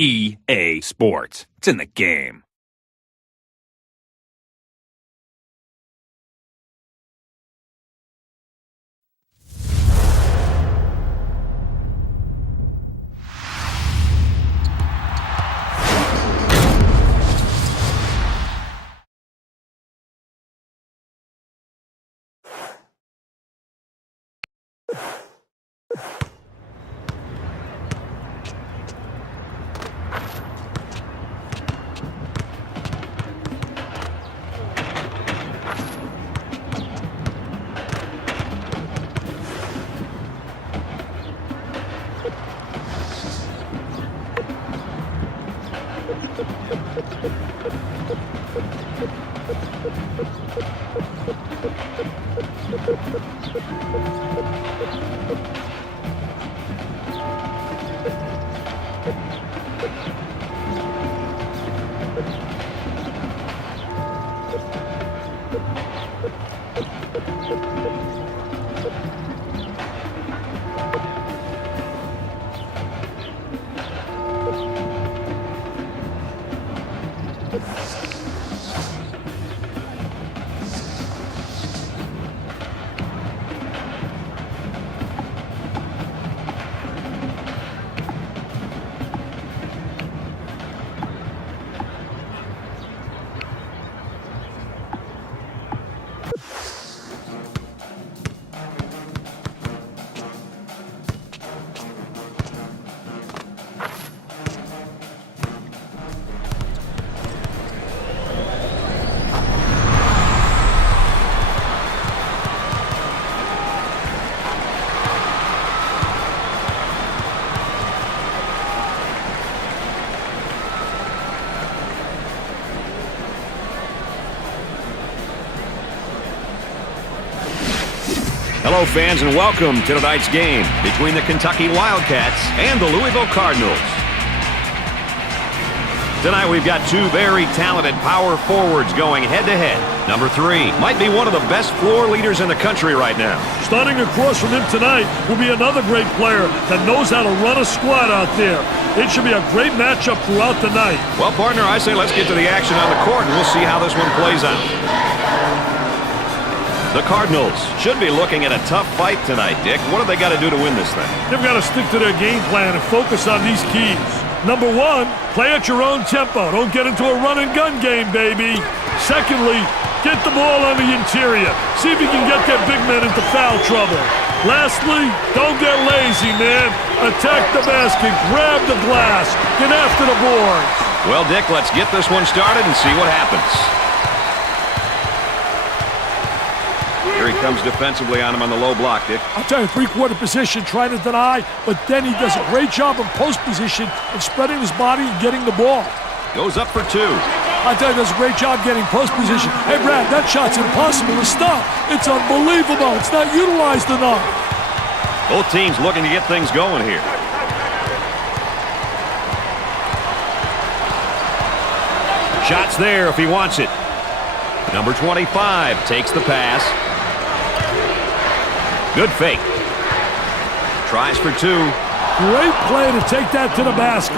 EA Sports. It's in the game. Hello, fans, and welcome to tonight's game between the Kentucky Wildcats and the Louisville Cardinals. Tonight, we've got two very talented power forwards going head-to-head. Number 3 might be one of the best floor leaders in the country right now. Starting across from him tonight will be another great player that knows how to run a squad out there. It should be a great matchup throughout the night. Well, partner, I say let's get to the action on the court, and we'll see how this one plays out. The Cardinals should be looking at a tough fight tonight, Dick. What have they got to do to win this thing? They've got to stick to their game plan and focus on these keys. Number 1, play at your own tempo. Don't get into a run-and-gun game, baby. Secondly, get the ball on the interior. See if you can get their big men into foul trouble. Lastly, don't get lazy, man. Attack the basket, grab the glass, get after the boards. Well, Dick, let's get this one started and see what happens. Here he comes defensively on him on the low block, Dick. I'll tell you, three-quarter position, trying to deny, but then he does a great job in post position and spreading his body and getting the ball. Goes up for 2. I tell you, does a great job getting post position. Hey, Brad, that shot's impossible to stop. It's unbelievable. It's not utilized enough. Both teams looking to get things going here. Shot's there if he wants it. Number 25 takes the pass. Good fake. Tries for 2. Great play to take that to the basket.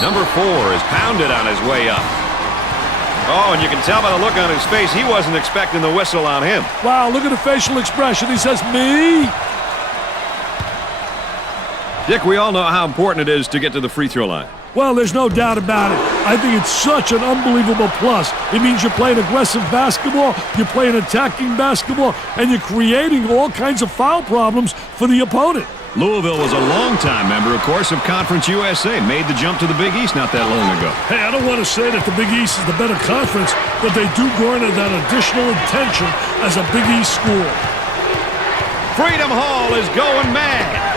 Number 4 is pounded on his way up. Oh, and you can tell by the look on his face, he wasn't expecting the whistle on him. Wow, look at the facial expression. He says, me? Dick, we all know how important it is to get to the free throw line. Well, there's no doubt about it. I think it's such an unbelievable plus. It means you're playing aggressive basketball, you're playing attacking basketball, and you're creating all kinds of foul problems for the opponent. Louisville was a longtime member, of course, of Conference USA. Made the jump to the Big East not that long ago. Hey, I don't want to say that the Big East is the better conference, but they do garner that additional attention as a Big East school. Freedom Hall is going mad.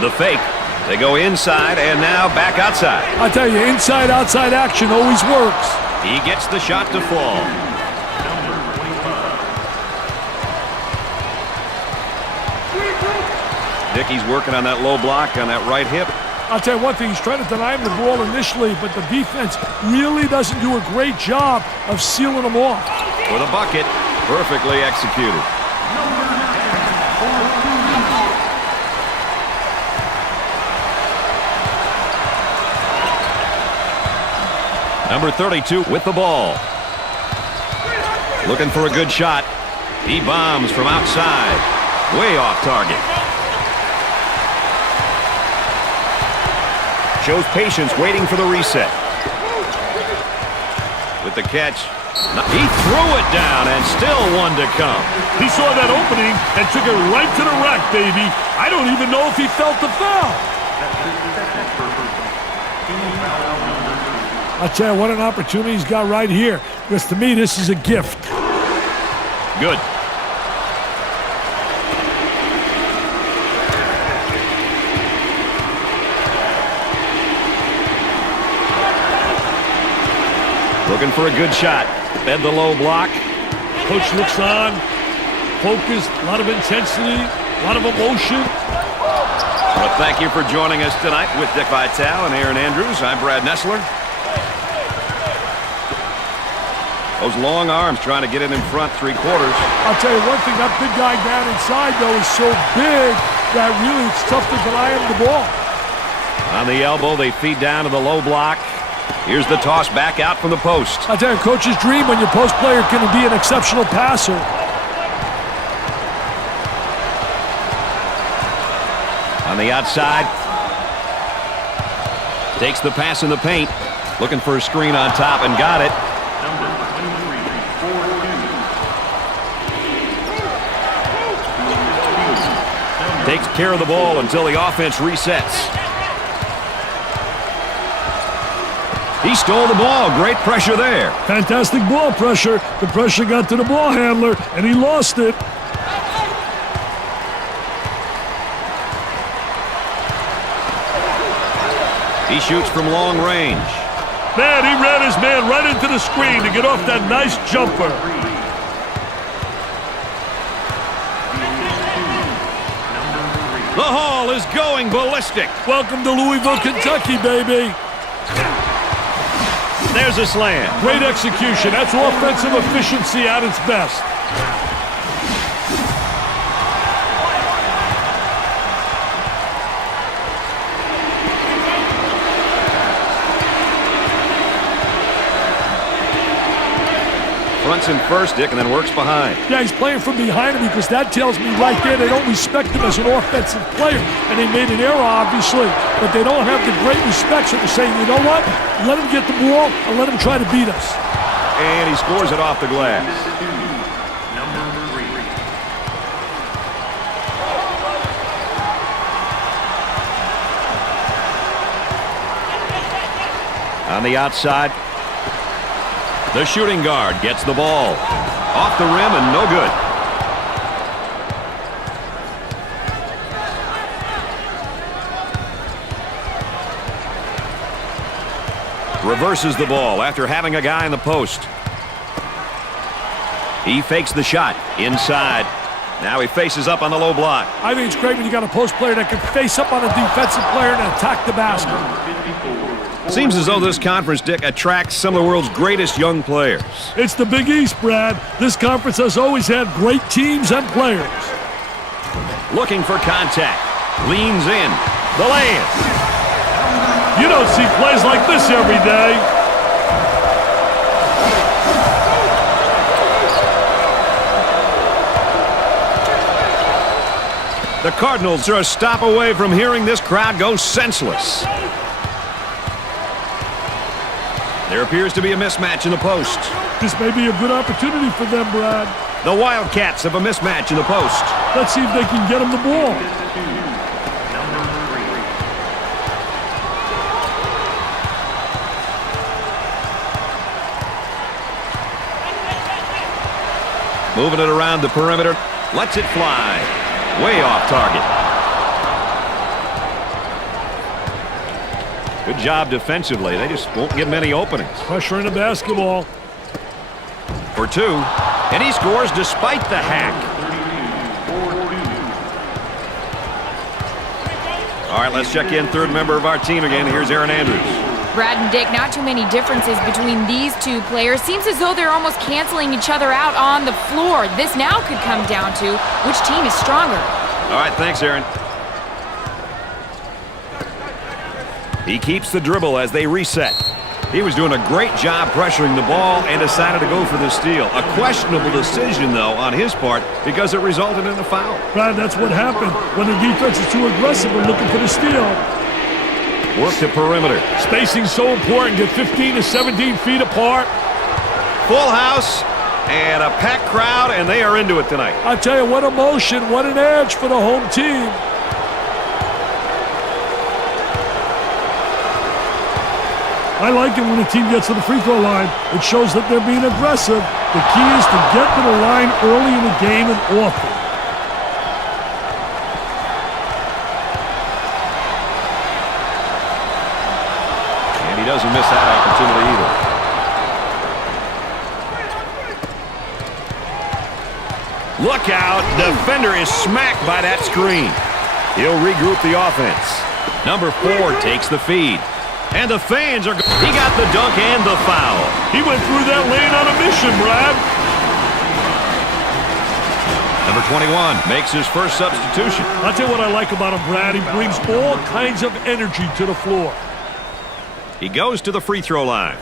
The fake. They go inside and now back outside. I tell you, inside-outside action always works. He gets the shot to fall. Dickey's working on that low block on that right hip. I'll tell you one thing, he's trying to deny him the ball initially, but the defense really doesn't do a great job of sealing him off. With a bucket, perfectly executed. Number 32 with the ball. Looking for a good shot. He bombs from outside. Way off target. Shows patience waiting for the reset. With the catch. He threw it down and still one to come. He saw that opening and took it right to the rack, baby. I don't even know if he felt the foul. I'll tell you what an opportunity he's got right here. Because to me, this is a gift. Good. Looking for a good shot. Fed the low block. Coach looks on. Focused. A lot of intensity. A lot of emotion. Well, thank you for joining us tonight with Dick Vitale and Aaron Andrews. I'm Brad Nessler. Those long arms trying to get it in front three-quarters. I'll tell you one thing, that big guy down inside, though, is so big that really it's tough to deny him the ball. On the elbow, they feed down to the low block. Here's the toss back out from the post. I'll tell you, coach's dream when your post player can be an exceptional passer. On the outside. Takes the pass in the paint. Looking for a screen on top and got it. Takes care of the ball until the offense resets. He stole the ball. Great pressure there. Fantastic ball pressure. The pressure got to the ball handler, and he lost it. He shoots from long range. Man, he ran his man right into the screen to get off that nice jumper. The Hall is going ballistic. Welcome to Louisville, Kentucky, baby. There's a slam. Great execution. That's offensive efficiency at its best. Fronts in first, Dick, and then works behind. Yeah, he's playing from behind him because that tells me right there they don't respect him as an offensive player. And they made an error, obviously, but they don't have the great respect, so they're saying, you know what? Let him get the ball and let him try to beat us. And he scores it off the glass. On the outside, the shooting guard gets the ball. Off the rim and no good. Reverses the ball after having a guy in the post. He fakes the shot inside. Now he faces up on the low block. I think it's great when you got a post player that can face up on a defensive player and attack the basket. Seems as though this conference, Dick, attracts some of the world's greatest young players. It's the Big East, Brad. This conference has always had great teams and players. Looking for contact. Leans in. The lay-in. You don't see plays like this every day. The Cardinals are a stop away from hearing this crowd go senseless. There appears to be a mismatch in the post. This may be a good opportunity for them, Brad. The Wildcats have a mismatch in the post. Let's see if they can get him the ball. Moving it around the perimeter. Lets it fly. Way off target. Good job defensively. They just won't get many openings. Pressure in the basketball. For two. And he scores despite the hack. All right, let's check in third member of our team again. Here's Aaron Andrews. Brad and Dick, not too many differences between these two players. Seems as though they're almost canceling each other out on the floor. This now could come down to which team is stronger. All right, thanks, Aaron. He keeps the dribble as they reset. He was doing a great job pressuring the ball and decided to go for the steal. A questionable decision, though, on his part because it resulted in a foul. Brad, that's what happened when the defense is too aggressive and looking for the steal. Work the perimeter. Spacing so important. Get 15 to 17 feet apart. Full house and a packed crowd, and they are into it tonight. I tell you, what emotion, what an edge for the home team. I like it when a team gets to the free throw line. It shows that they're being aggressive. The key is to get to the line early in the game and often. And he doesn't miss that opportunity either. Look out. Defender is smacked by that screen. He'll regroup the offense. Number 4 takes the feed. And the fans are... He got the dunk and the foul. He went through that lane on a mission, Brad. Number 21 makes his first substitution. I'll tell you what I like about him, Brad. He brings all kinds of energy to the floor. He goes to the free throw line.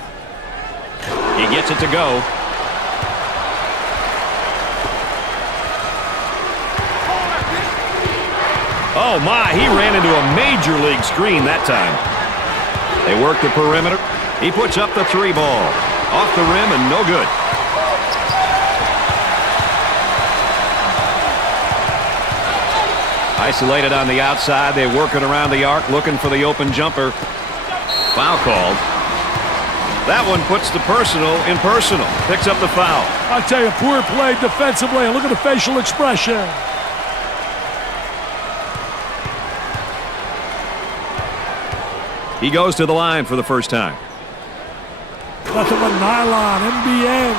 He gets it to go. Oh, my. He ran into a major league screen that time. They work the perimeter. He puts up the 3 ball. Off the rim and no good. Isolated on the outside. They work it around the arc looking for the open jumper. Foul called. That one puts the personal in personal. Picks up the foul. I tell you, poor play defensively. And look at the facial expression. He goes to the line for the first time. Nothing but nylon, NBN.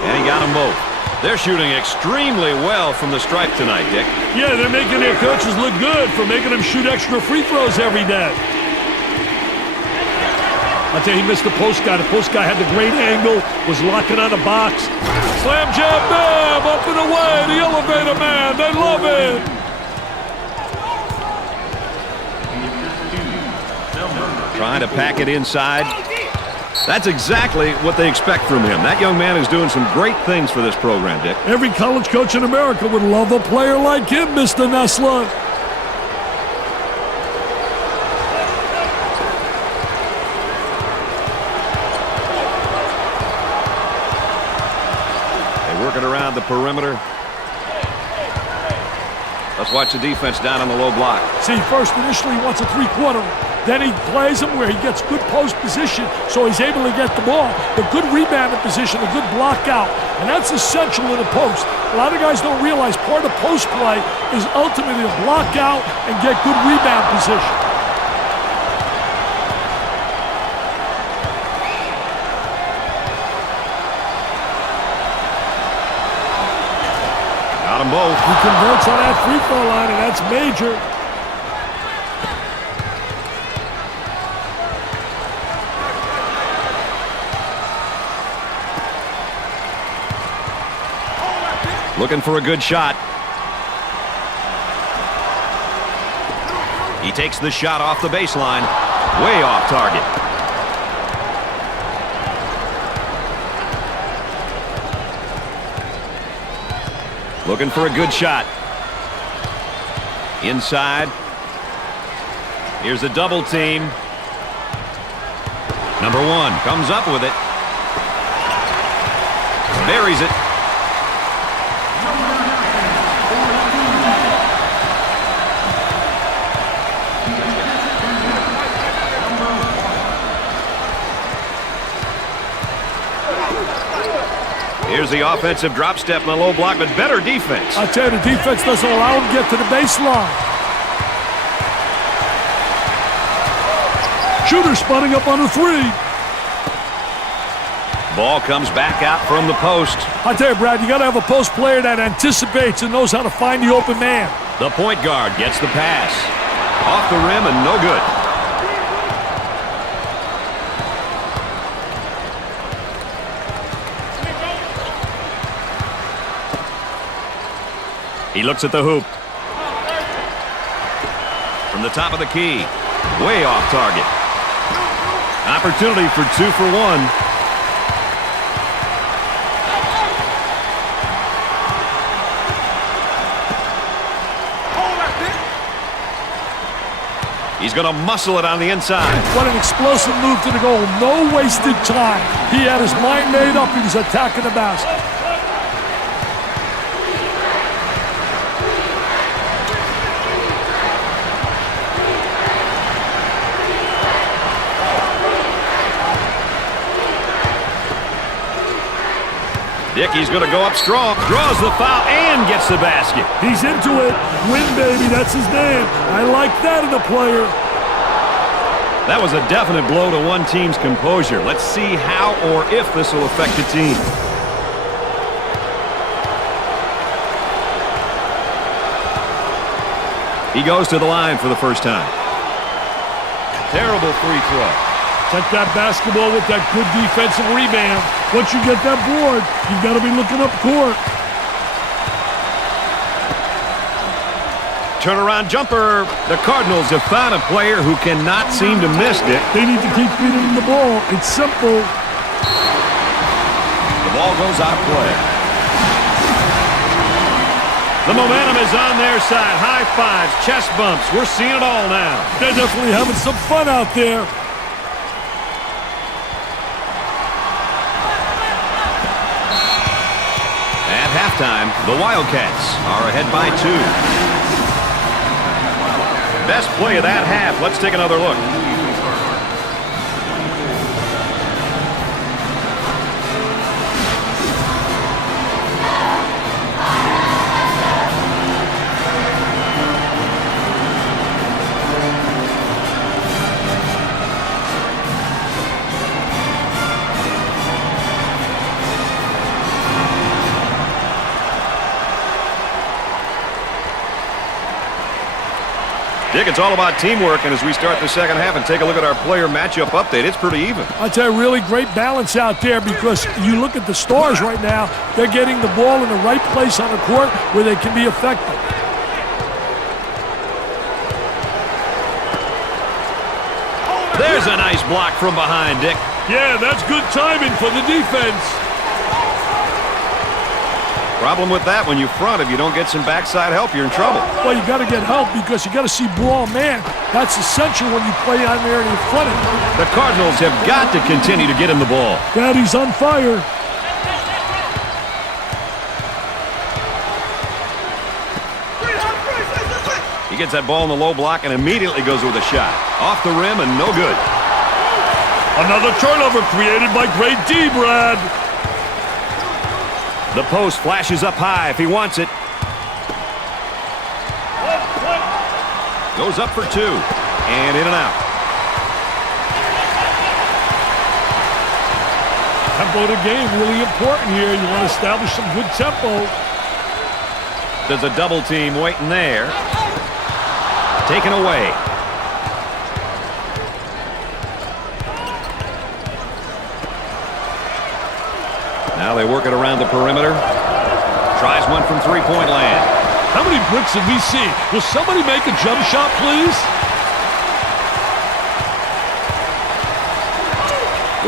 And he got them both. They're shooting extremely well from the stripe tonight, Dick. Yeah, they're making their coaches look good for making them shoot extra free throws every day. I tell you, he missed the post guy. The post guy had the great angle, was locking on the box. Slam jam, bam, up and away, the elevator man. They love it. Trying to pack it inside. That's exactly what they expect from him. That young man is doing some great things for this program, Dick. Every college coach in America would love a player like him, Mr. Nessler. Around the perimeter. Let's watch the defense down on the low block. See, first initially he wants a three-quarter. Then he plays him where he gets good post position, so he's able to get the ball. The good rebounding position, a good block out. And that's essential in the post. A lot of guys don't realize part of post play is ultimately to block out and get good rebound position. Got them both. He converts on that free throw line, and that's major. Looking for a good shot. He takes the shot off the baseline. Way off target. Looking for a good shot. Inside. Here's a double team. Number 1 comes up with it. Buries it. Here's the offensive drop step in the low block, but better defense. I tell you, the defense doesn't allow him to get to the baseline. Shooter spotting up on a three. Ball comes back out from the post. I tell you, Brad, you got to have a post player that anticipates and knows how to find the open man. The point guard gets the pass. Off the rim and no good. He looks at the hoop. From the top of the key. Way off target. Opportunity for 2 for 1. He's going to muscle it on the inside. What an explosive move to the goal. No wasted time. He had his mind made up. He was attacking the basket. Dickey's going to go up strong. Draws the foul and gets the basket. He's into it. Win, baby. That's his name. I like that in a player. That was a definite blow to one team's composure. Let's see how or if this will affect the team. He goes to the line for the first time. Terrible free throw. Check that basketball with that good defensive rebound. Once you get that board, you've got to be looking up court. Turnaround jumper. The Cardinals have found a player who cannot seem to miss it. They need to keep feeding him the ball. It's simple. The ball goes out of play. The momentum is on their side. High fives, chest bumps. We're seeing it all now. They're definitely having some fun out there. At halftime, the Wildcats are ahead by 2. Best play of that half. Let's take another look. Dick, it's all about teamwork, and as we start the second half and take a look at our player matchup update, it's pretty even. I tell you, really great balance out there because you look at the stars right now, they're getting the ball in the right place on the court where they can be effective. There's a nice block from behind, Dick. Yeah, that's good timing for the defense. Problem with that, when you front, if you don't get some backside help, you're in trouble. Well, you got to get help because you got to see ball man. That's essential when you play on there and you're fronting. The Cardinals have got to continue to get him the ball. Daddy's on fire. He gets that ball in the low block and immediately goes with a shot. Off the rim and no good. Another turnover created by great D, Brad. The post flashes up high if he wants it. Goes up for 2. And in and out. Tempo of the game really important here. You want to establish some good tempo. There's a double team waiting there. Taken away. Now they work it around the perimeter. Tries one from three-point land. How many bricks have we seen? Will somebody make a jump shot, please?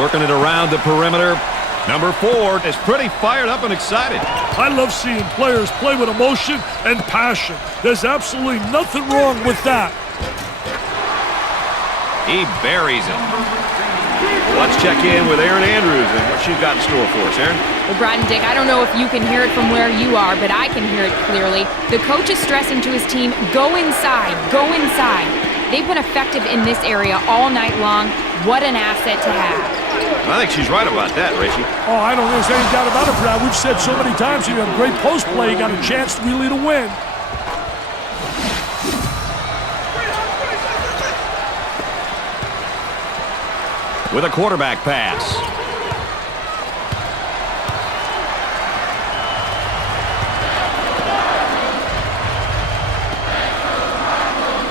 Working it around the perimeter. Number 4 is pretty fired up and excited. I love seeing players play with emotion and passion. There's absolutely nothing wrong with that. He buries it. Let's check in with Erin Andrews and what she's got in store for us. Erin? Well, Brad and Dick, I don't know if you can hear it from where you are, but I can hear it clearly. The coach is stressing to his team, go inside, go inside. They've been effective in this area all night long. What an asset to have. I think she's right about that, Richie. Oh, I don't think there's any doubt about it, Brad. We've said so many times, you have great post play, you got a chance really to win. with a quarterback pass.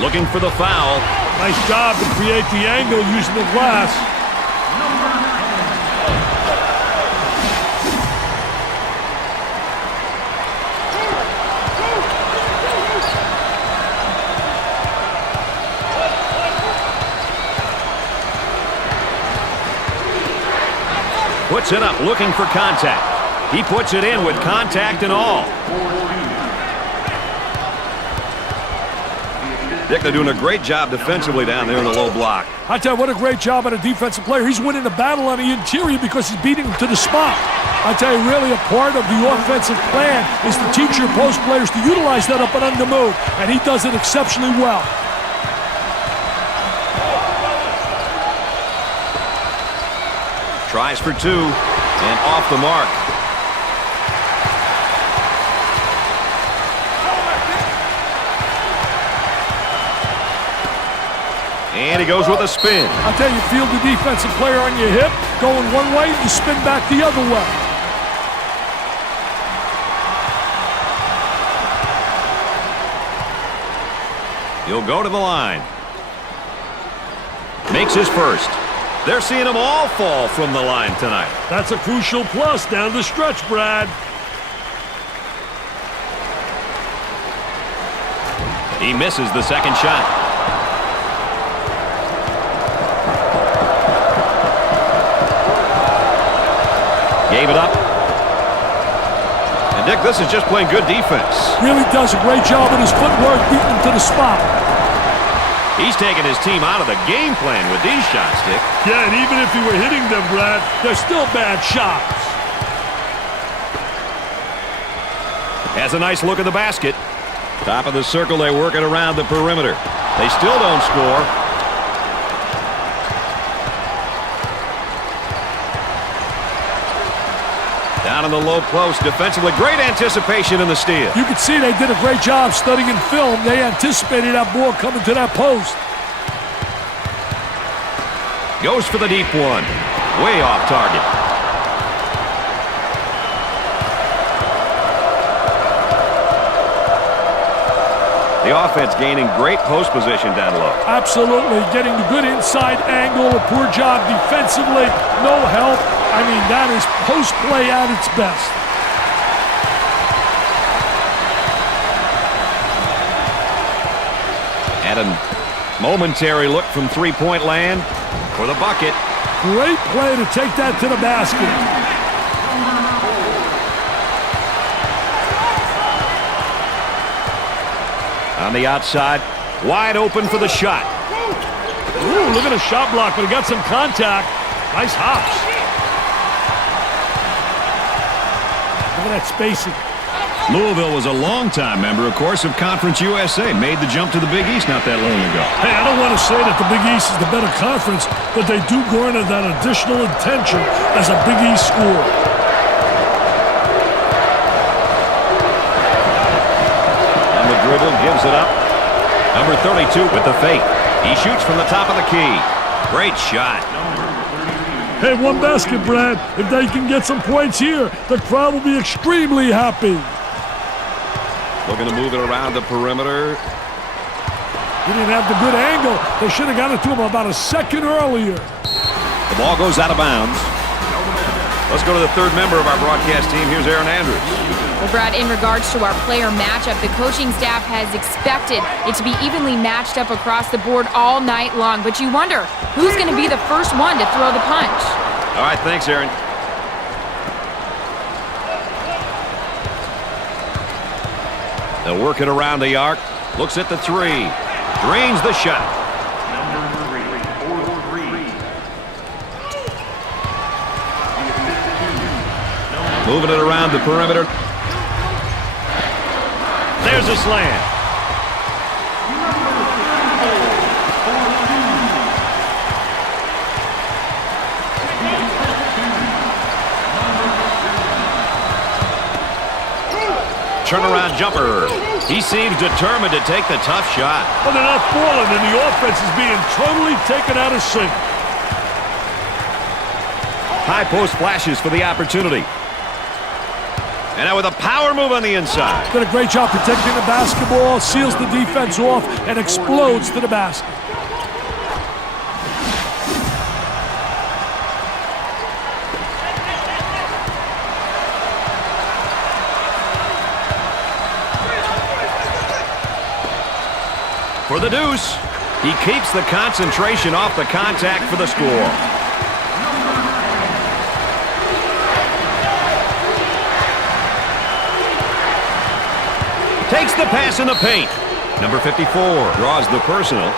Looking for the foul. Nice job to create the angle using the glass. Puts it up, looking for contact. He puts it in with contact and all. Dick, they're doing a great job defensively down there in the low block. I tell you, what a great job on a defensive player. He's winning the battle on the interior because he's beating him to the spot. I tell you, really a part of the offensive plan is to teach your post players to utilize that up and under move, and he does it exceptionally well. Tries for two, and off the mark. And he goes with a spin. I'll tell you, field the defensive player on your hip, going one way, you spin back the other way. He'll go to the line. Makes his first. They're seeing them all fall from the line tonight. That's a crucial plus down the stretch, Brad. He misses the second shot. Gave it up. And Dick, this is just playing good defense. Really does a great job with his footwork, beating him to the spot. He's taking his team out of the game plan with these shots, Dick. Yeah, and even if he were hitting them, Brad, they're still bad shots. Has a nice look at the basket. Top of the circle, they work it around the perimeter. They still don't score. Down in the low post, defensively, great anticipation in the steal. You can see they did a great job studying film. They anticipated that ball coming to that post. Goes for the deep one. Way off target. The offense gaining great post position down low. Absolutely. Getting the good inside angle. A poor job defensively. No help. I mean, that is post play at its best. And a momentary look from three-point land for the bucket. Great play to take that to the basket. On the outside, wide open for the shot. Ooh, look at a shot block, but he got some contact. Nice hops. Look at that spacing. Louisville was a longtime member, of course, of Conference USA. Made the jump to the Big East not that long ago. Hey, I don't want to say that the Big East is the better conference, but they do garner that additional attention as a Big East school. On the dribble, gives it up. Number 32 with the fake. He shoots from the top of the key. Great shot. Hey, one basket, Brad. If they can get some points here, the crowd will be extremely happy. Looking to move it around the perimeter. He didn't have the good angle. They should have got it to him about a second earlier. The ball goes out of bounds. Let's go to the third member of our broadcast team. Here's Aaron Andrews. Well, Brad, in regards to our player matchup, the coaching staff has expected it to be evenly matched up across the board all night long. But you wonder, who's going to be the first one to throw the punch? All right, thanks, Aaron. They'll work it around the arc. Looks at the three. Drains the shot. Moving it around the perimeter. There's a slam. Turnaround jumper. He seems determined to take the tough shot. But they're not falling, and the offense is being totally taken out of sync. High post flashes for the opportunity. And now with a power move on the inside. Did a great job protecting the basketball, seals the defense off, and explodes to the basket. For the deuce. He keeps the concentration off the contact for the score. Takes the pass in the paint. Number 54 draws the personal.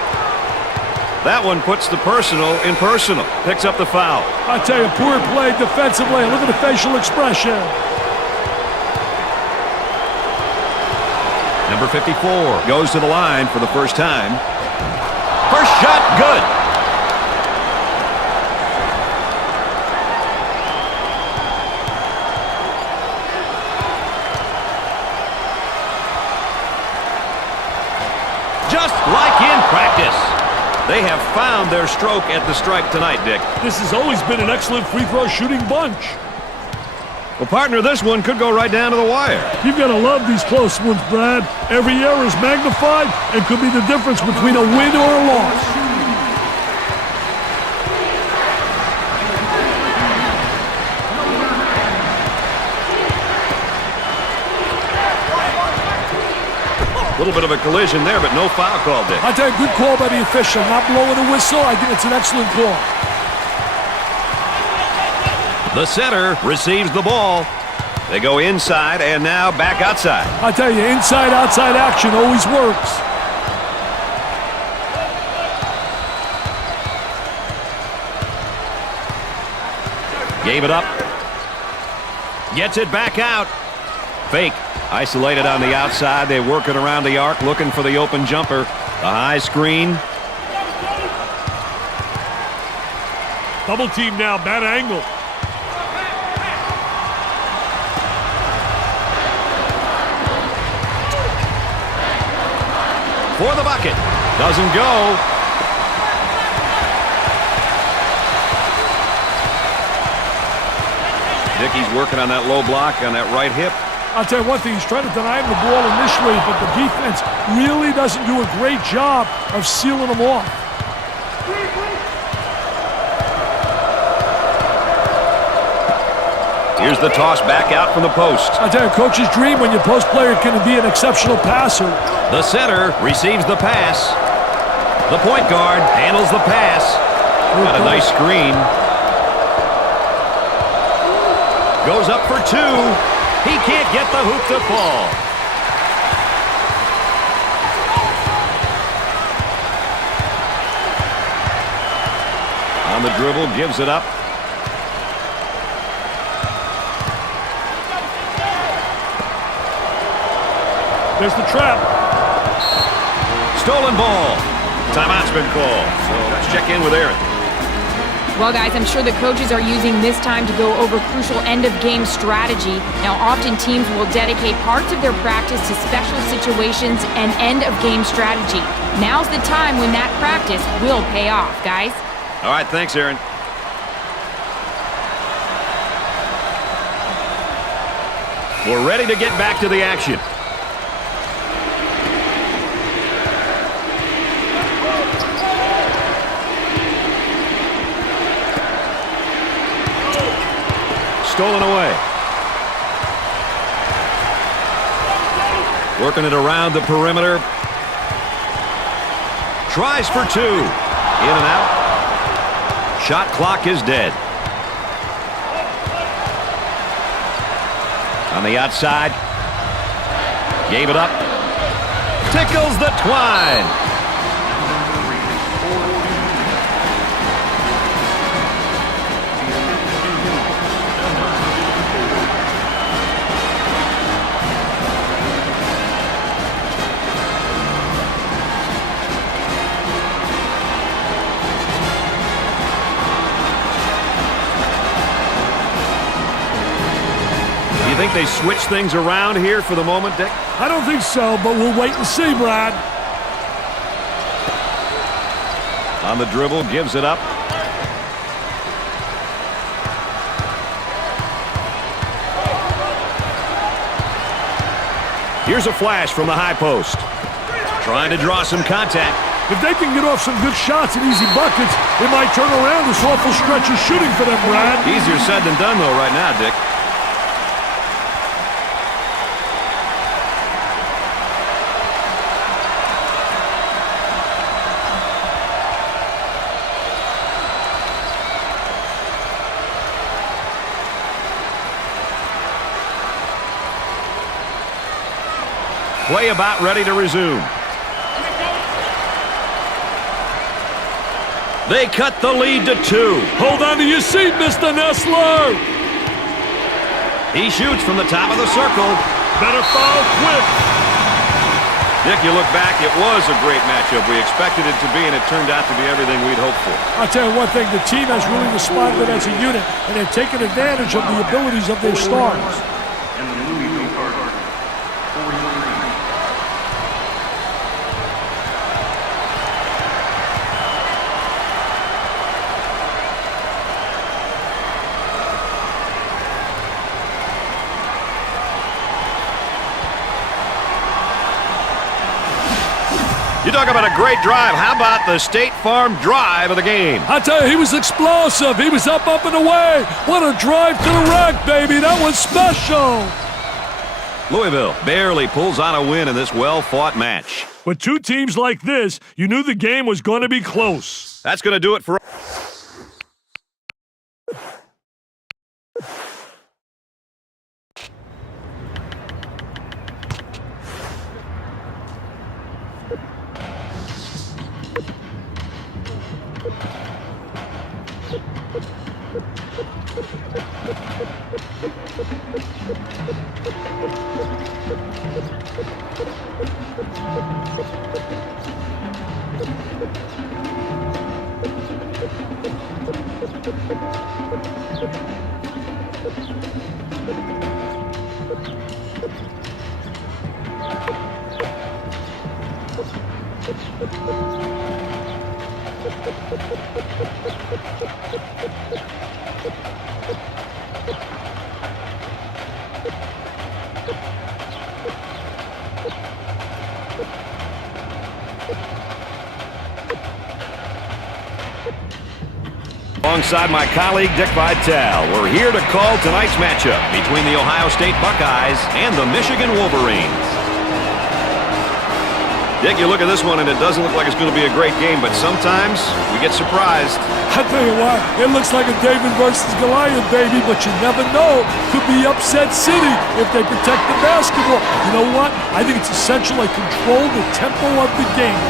That one puts the personal in personal. Picks up the foul. I tell you, poor play defensively. Look at the facial expression. Number 54 goes to the line for the first time. First shot, good. Just like in practice. They have found their stroke at the stripe tonight, Dick. This has always been an excellent free throw shooting bunch. Well, partner, this one could go right down to the wire. You've got to love these close ones, Brad. Every error is magnified and could be the difference between a win or a loss. A little bit of a collision there, but no foul call, Dick. I tell you, good call by the official. Not blowing a whistle. I think it's an excellent call. The center receives the ball. They go inside and now back outside. I tell you, inside-outside action always works. Gave it up. Gets it back out. Fake. Isolated on the outside. They work it around the arc, looking for the open jumper. The high screen. Double team now, bad angle. For the bucket. Doesn't go. Dickey's working on that low block on that right hip. I'll tell you one thing, he's trying to deny him the ball initially, but the defense really doesn't do a great job of sealing him off. Here's the toss back out from the post. I'll tell you, coach's dream when your post player can be an exceptional passer. The center receives the pass. The point guard handles the pass. Got a nice screen. Goes up for two. He can't get the hoop to fall. On the dribble, gives it up. There's the trap. Stolen ball. Timeout's been called. So let's check in with Aaron. Well, guys, I'm sure the coaches are using this time to go over crucial end-of-game strategy. Now, often teams will dedicate parts of their practice to special situations and end-of-game strategy. Now's the time when that practice will pay off, guys. All right, thanks, Aaron. We're ready to get back to the action. Stolen away. Working it around the perimeter. Tries for two. In and out. Shot clock is dead. On the outside. Gave it up. Tickles the twine. You think they switch things around here for the moment, Dick? I don't think so, but we'll wait and see, Brad. On the dribble, gives it up. Here's a flash from the high post. Trying to draw some contact. If they can get off some good shots and easy buckets, it might turn around this awful stretch of shooting for them, Brad. Easier said than done, though, right now, Dick. Play about ready to resume. They cut the lead to 2. Hold on to your seat, Mr. Nestler. He shoots from the top of the circle. Better foul quick. Dick, you look back, it was a great matchup. We expected it to be, and it turned out to be everything we'd hoped for. I'll tell you one thing, the team has really responded as a unit, and they've taken advantage of the abilities of their stars. You talk about a great drive. How about the State Farm drive of the game? I tell you, he was explosive. He was up and away. What a drive to the rack, baby. That was special. Louisville barely pulls out a win in this well-fought match. With two teams like this, you knew the game was going to be close. That's going to do it for... Alongside my colleague Dick Vitale, we're here to call tonight's matchup between the Ohio State Buckeyes and the Michigan Wolverines. Dick, you look at this one and it doesn't look like it's going to be a great game, but sometimes we get surprised. I tell you what, it looks like a David versus Goliath, baby, but you never know. Could be upset city if they protect the basketball. You know what? I think it's essential they control the tempo of the game.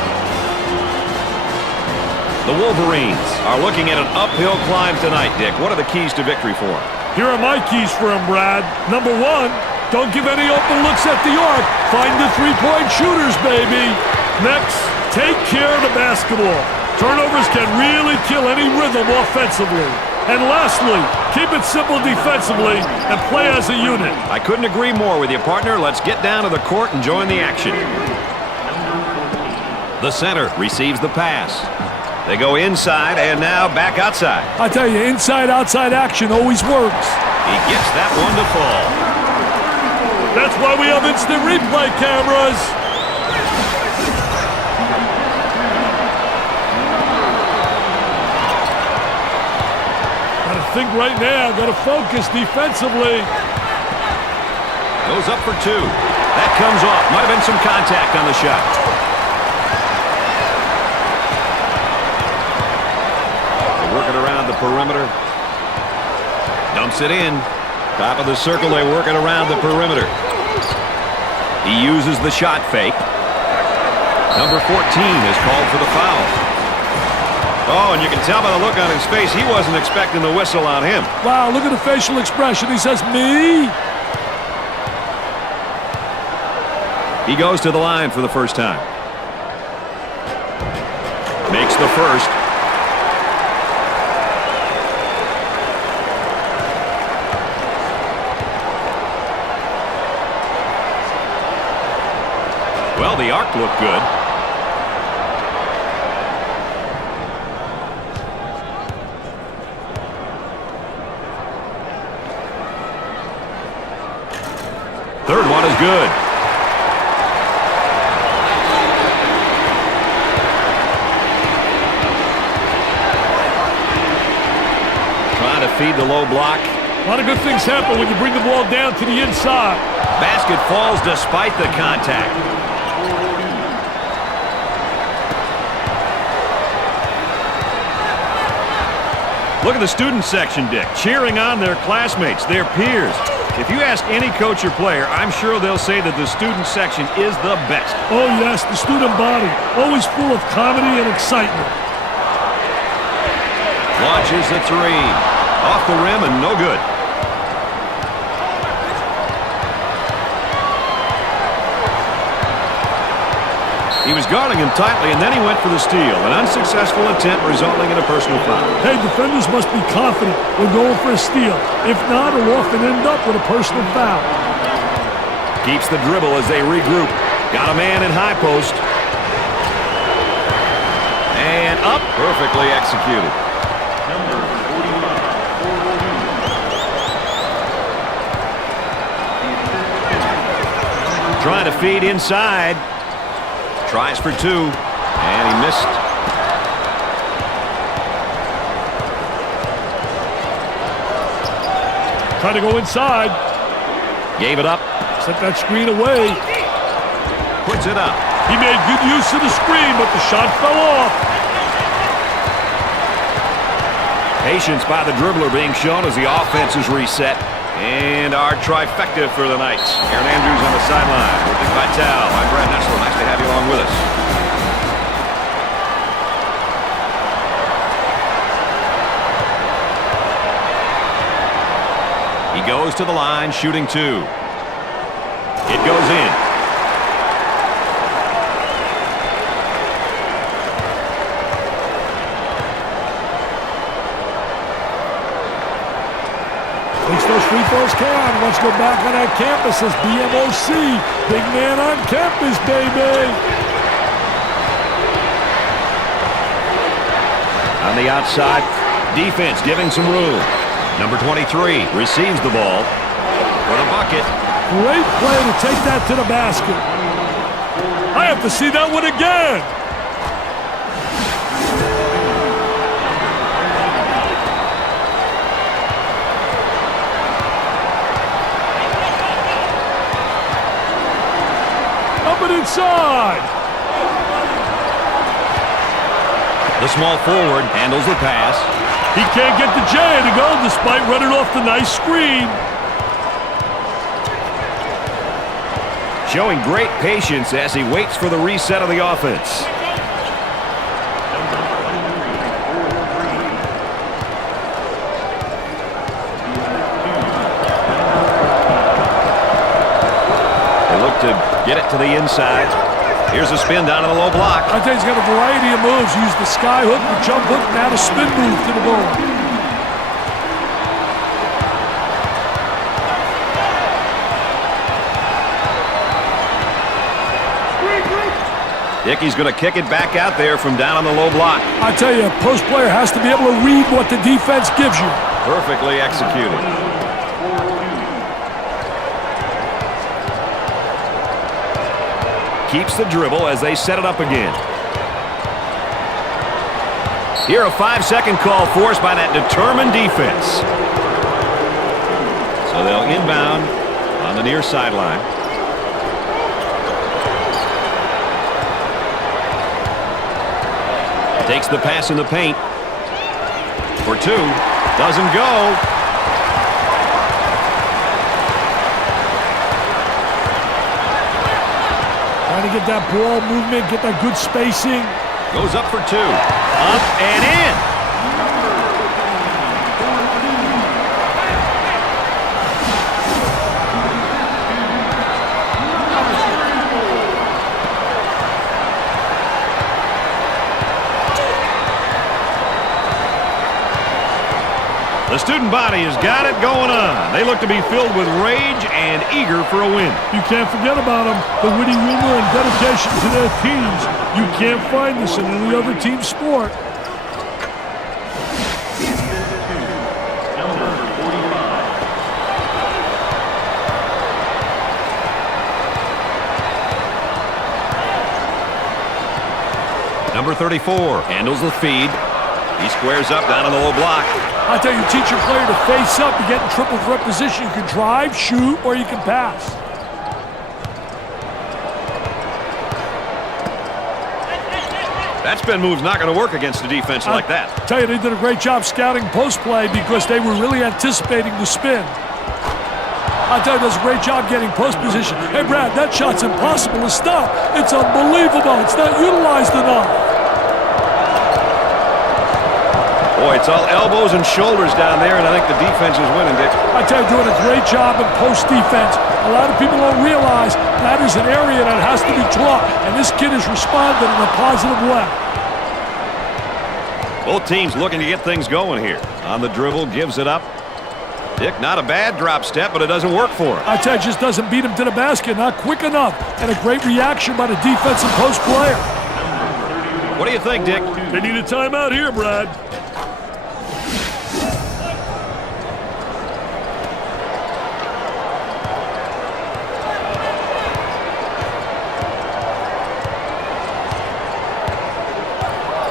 The Wolverines are looking at an uphill climb tonight, Dick. What are the keys to victory for them? Here are my keys for him, Brad. Number one, don't give any open looks at the arc. Find the three-point shooters, baby. Next, take care of the basketball. Turnovers can really kill any rhythm offensively. And lastly, keep it simple defensively and play as a unit. I couldn't agree more with you, partner. Let's get down to the court and join the action. The center receives the pass. They go inside and now back outside. I tell you, inside-outside action always works. He gets that one to fall. That's why we have instant replay cameras. Gotta think right now, gotta focus defensively. Goes up for two. That comes off. Might have been some contact on the shot. Working around the perimeter. Dumps it in. Top of the circle, they work it around the perimeter. He uses the shot fake. Number 14 is called for the foul. Oh, and you can tell by the look on his face, he wasn't expecting the whistle on him. Wow, look at the facial expression. He says, me? He goes to the line for the first time. Makes the first. Well, the arc looked good. Third one is good. trying to feed the low block. A lot of good things happen when you bring the ball down to the inside. Basket falls despite the contact. Look at the student section, Dick, cheering on their classmates, their peers. If you ask any coach or player, I'm sure they'll say that the student section is the best. Oh, yes, the student body, always full of comedy and excitement. Launches a three. Off the rim and no good. He was guarding him tightly, and then he went for the steal. An unsuccessful attempt resulting in a personal foul. Hey, defenders must be confident when going for a steal. If not, it'll often end up with a personal foul. Keeps the dribble as they regroup. Got a man in high post. And up. Perfectly executed. Trying to feed inside. Tries for two, and he missed. Trying to go inside. Gave it up. Set that screen away. Puts it up. He made good use of the screen, but the shot fell off. Patience by the dribbler being shown as the offense is reset. And our trifecta for the night. Aaron Andrews on the sideline with Dick Vitale. I'm Brad Nessler. Nice to have you along with us. He goes to the line, shooting two. It goes in. Thinks those free throws can. Let's go back on that campus as BMOC. Big man on campus, baby. On the outside, defense giving some room. Number 23 receives the ball for the bucket. Great play to take that to the basket. I have to see that one again. Inside. The small forward handles the pass. He can't get the J to go despite running off the nice screen. Showing great patience as he waits for the reset of the offense. To get it to the inside. Here's a spin down to the low block. I think he's got a variety of moves. Use the sky hook, the jump hook, now the spin move to the goal. Dickey's going to kick it back out there from down on the low block. I tell you, a post player has to be able to read what the defense gives you. Perfectly executed. Keeps the dribble as they set it up again. Here a 5-second call forced by that determined defense. So they'll inbound on the near sideline. Takes the pass in the paint. For two. Doesn't go. Trying to get that ball movement, get that good spacing. Goes up for two. Up and in. The student body has got it going on. They look to be filled with rage and eager for a win. You can't forget about them. The witty humor and dedication to their teams. You can't find this in any other team sport. Number 34 handles the feed. He squares up down on the low block. I tell you, teach your player to face up. You get in triple threat position. You can drive, shoot, or you can pass. That spin move's not going to work against a defense like that. I tell you, they did a great job scouting post play because they were really anticipating the spin. I tell you, does a great job getting post position. Hey, Brad, that shot's impossible to stop. It's unbelievable. It's not utilized enough. Boy, it's all elbows and shoulders down there, and I think the defense is winning, Dick. I tell you, doing a great job in post defense. A lot of people don't realize that is an area that has to be taught, and this kid has responded in a positive way. Both teams looking to get things going here. On the dribble, gives it up. Dick, not a bad drop step, but it doesn't work for him. I tell you, just doesn't beat him to the basket, not quick enough, and a great reaction by the defensive post player. What do you think, Dick? They need a timeout here, Brad.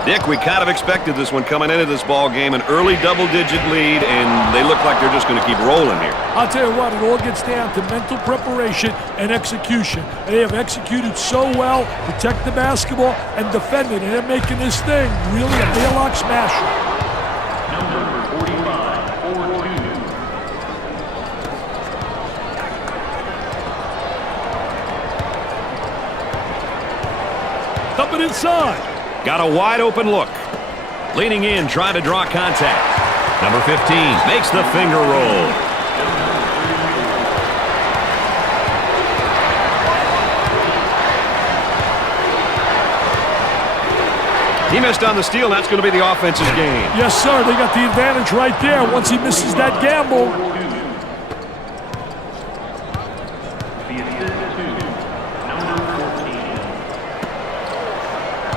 Dick, we kind of expected this one coming into this ball game, an early double-digit lead, and they look like they're just going to keep rolling here. I'll tell you what, it all gets down to mental preparation and execution. They have executed so well, protect the basketball, and defend it, and they're making this thing really a Baylock smasher. Number 45, 4-2. Dump it inside. Got a wide open look. Leaning in, trying to draw contact. Number 15 makes the finger roll. He missed on the steal, and that's going to be the offense's game. Yes, sir. They got the advantage right there once he misses that gamble.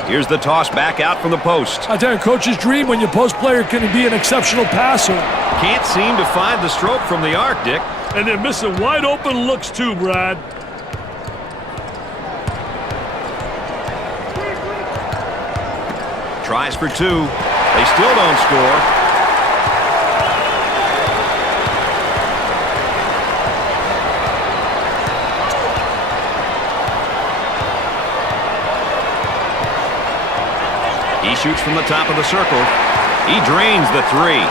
Here's the toss back out from the post. I tell you, coach's dream when your post player can be an exceptional passer. Can't seem to find the stroke from the arc, Dick. And they're missing wide open looks too, Brad. Tries for two. They still don't score. He shoots from the top of the circle. He drains the three.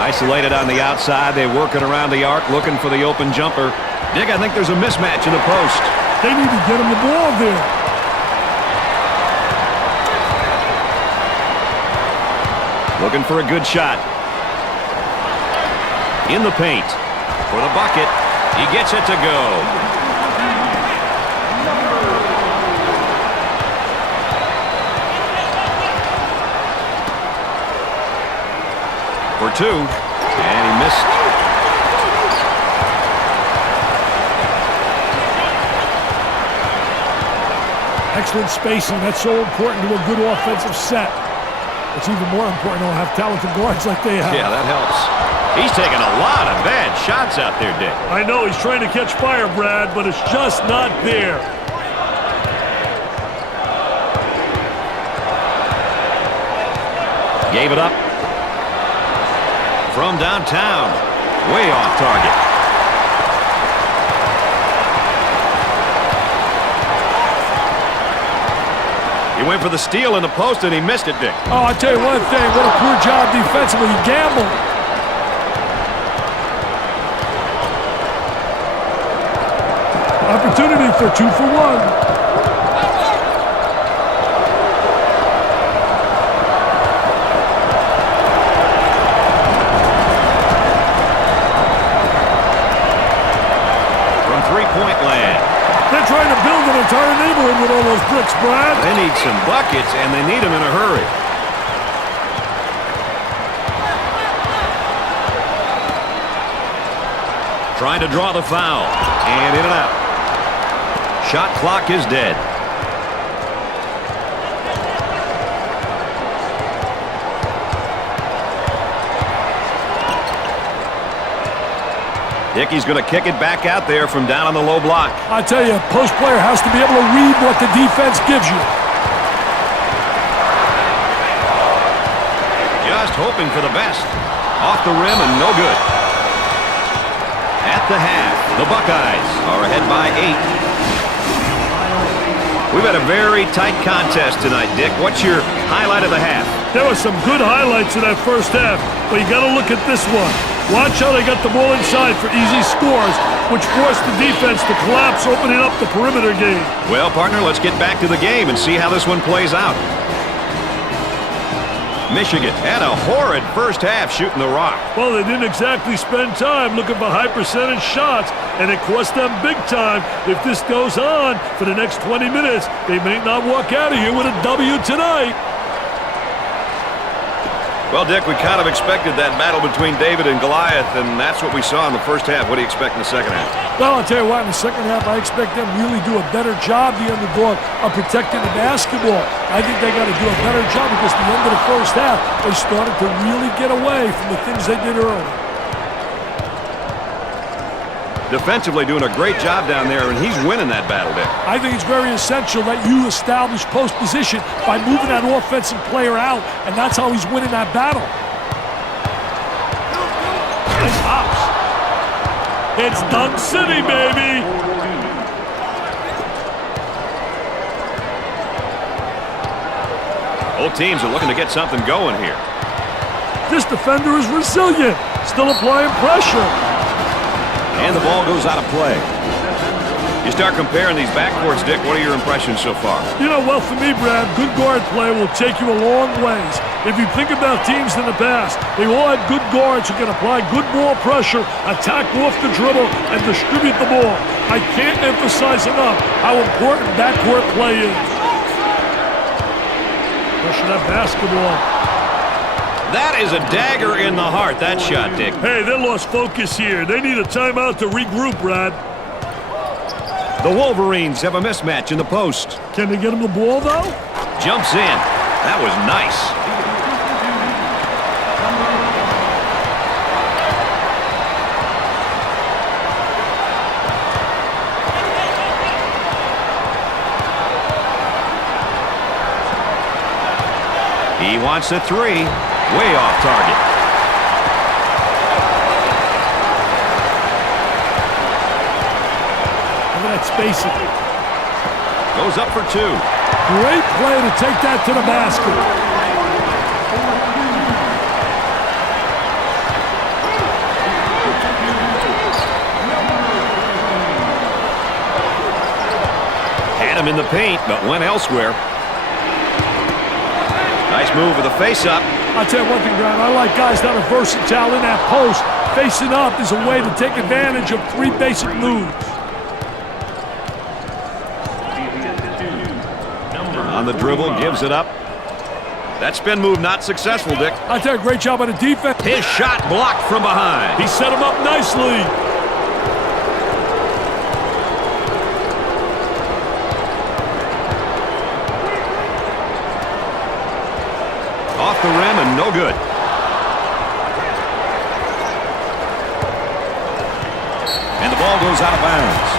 Isolated on the outside. They're working around the arc, looking for the open jumper. Dick, I think there's a mismatch in the post. They need to get him the ball there. Looking for a good shot. In the paint. For the bucket. He gets it to go. For two. And he missed. Excellent spacing. That's so important to a good offensive set. It's even more important to have talented guards like they have. Yeah, that helps. He's taking a lot of bad shots out there, Dick. I know he's trying to catch fire, Brad, but it's just not there. Gave it up. From downtown. Way off target. He went for the steal in the post and he missed it, Dick. Oh, I'll tell you one thing. What a poor job defensively. He gambled. Opportunity for 2 for 1. Three-point land. They're trying to build an entire neighborhood with all those bricks, Brad. They need some buckets, and they need them in a hurry. Trying to draw the foul. And in and out. Shot clock is dead. Dickey's going to kick it back out there from down on the low block. I tell you, a post player has to be able to read what the defense gives you. Just hoping for the best. Off the rim and no good. At the half, the Buckeyes are ahead by 8. We've had a very tight contest tonight, Dick. What's your highlight of the half? There were some good highlights in that first half, but you got to look at this one. Watch how they got the ball inside for easy scores, which forced the defense to collapse, opening up the perimeter game. Well, partner, let's get back to the game and see how this one plays out. Michigan had a horrid first half shooting the rock. Well, they didn't exactly spend time looking for high percentage shots, and it cost them big time. If this goes on for the next 20 minutes, they may not walk out of here with a W tonight. Well, Dick, we kind of expected that battle between David and Goliath, and that's what we saw in the first half. What do you expect in the second half? Well, I'll tell you what, in the second half, I expect them to really do a better job, the underdog, of protecting the basketball. I think they got to do a better job because at the end of the first half, they started to really get away from the things they did early. Defensively doing a great job down there, and he's winning that battle, Dick. I think it's very essential that you establish post position by moving that offensive player out, and that's how he's winning that battle. And pops. It's Dunk City, baby. Both teams are looking to get something going here. This defender is resilient, still applying pressure. And the ball goes out of play. You start comparing these backcourts, Dick. What are your impressions so far? You know, well, for me, Brad, good guard play will take you a long ways. If you think about teams in the past, they all had good guards who can apply good ball pressure, attack off the dribble, and distribute the ball. I can't emphasize enough how important backcourt play is. Pressure that basketball. That is a dagger in the heart, that shot, Dick. Hey, they lost focus here. They need a timeout to regroup, Brad. The Wolverines have a mismatch in the post. Can they get him the ball, though? Jumps in. That was nice. He wants a three. Way off target. Look at that spacing. Goes up for two. Great play to take that to the basket. Had him in the paint, but went elsewhere. Nice move with the face-up. I'll tell you one thing, Brown. I like guys that are versatile in that post. Facing up is a way to take advantage of three basic moves. On the dribble, gives it up. That spin move not successful, Dick. I'll tell you, great job on the defense. His shot blocked from behind. He set him up nicely. Off the rim and no good. And the ball goes out of bounds.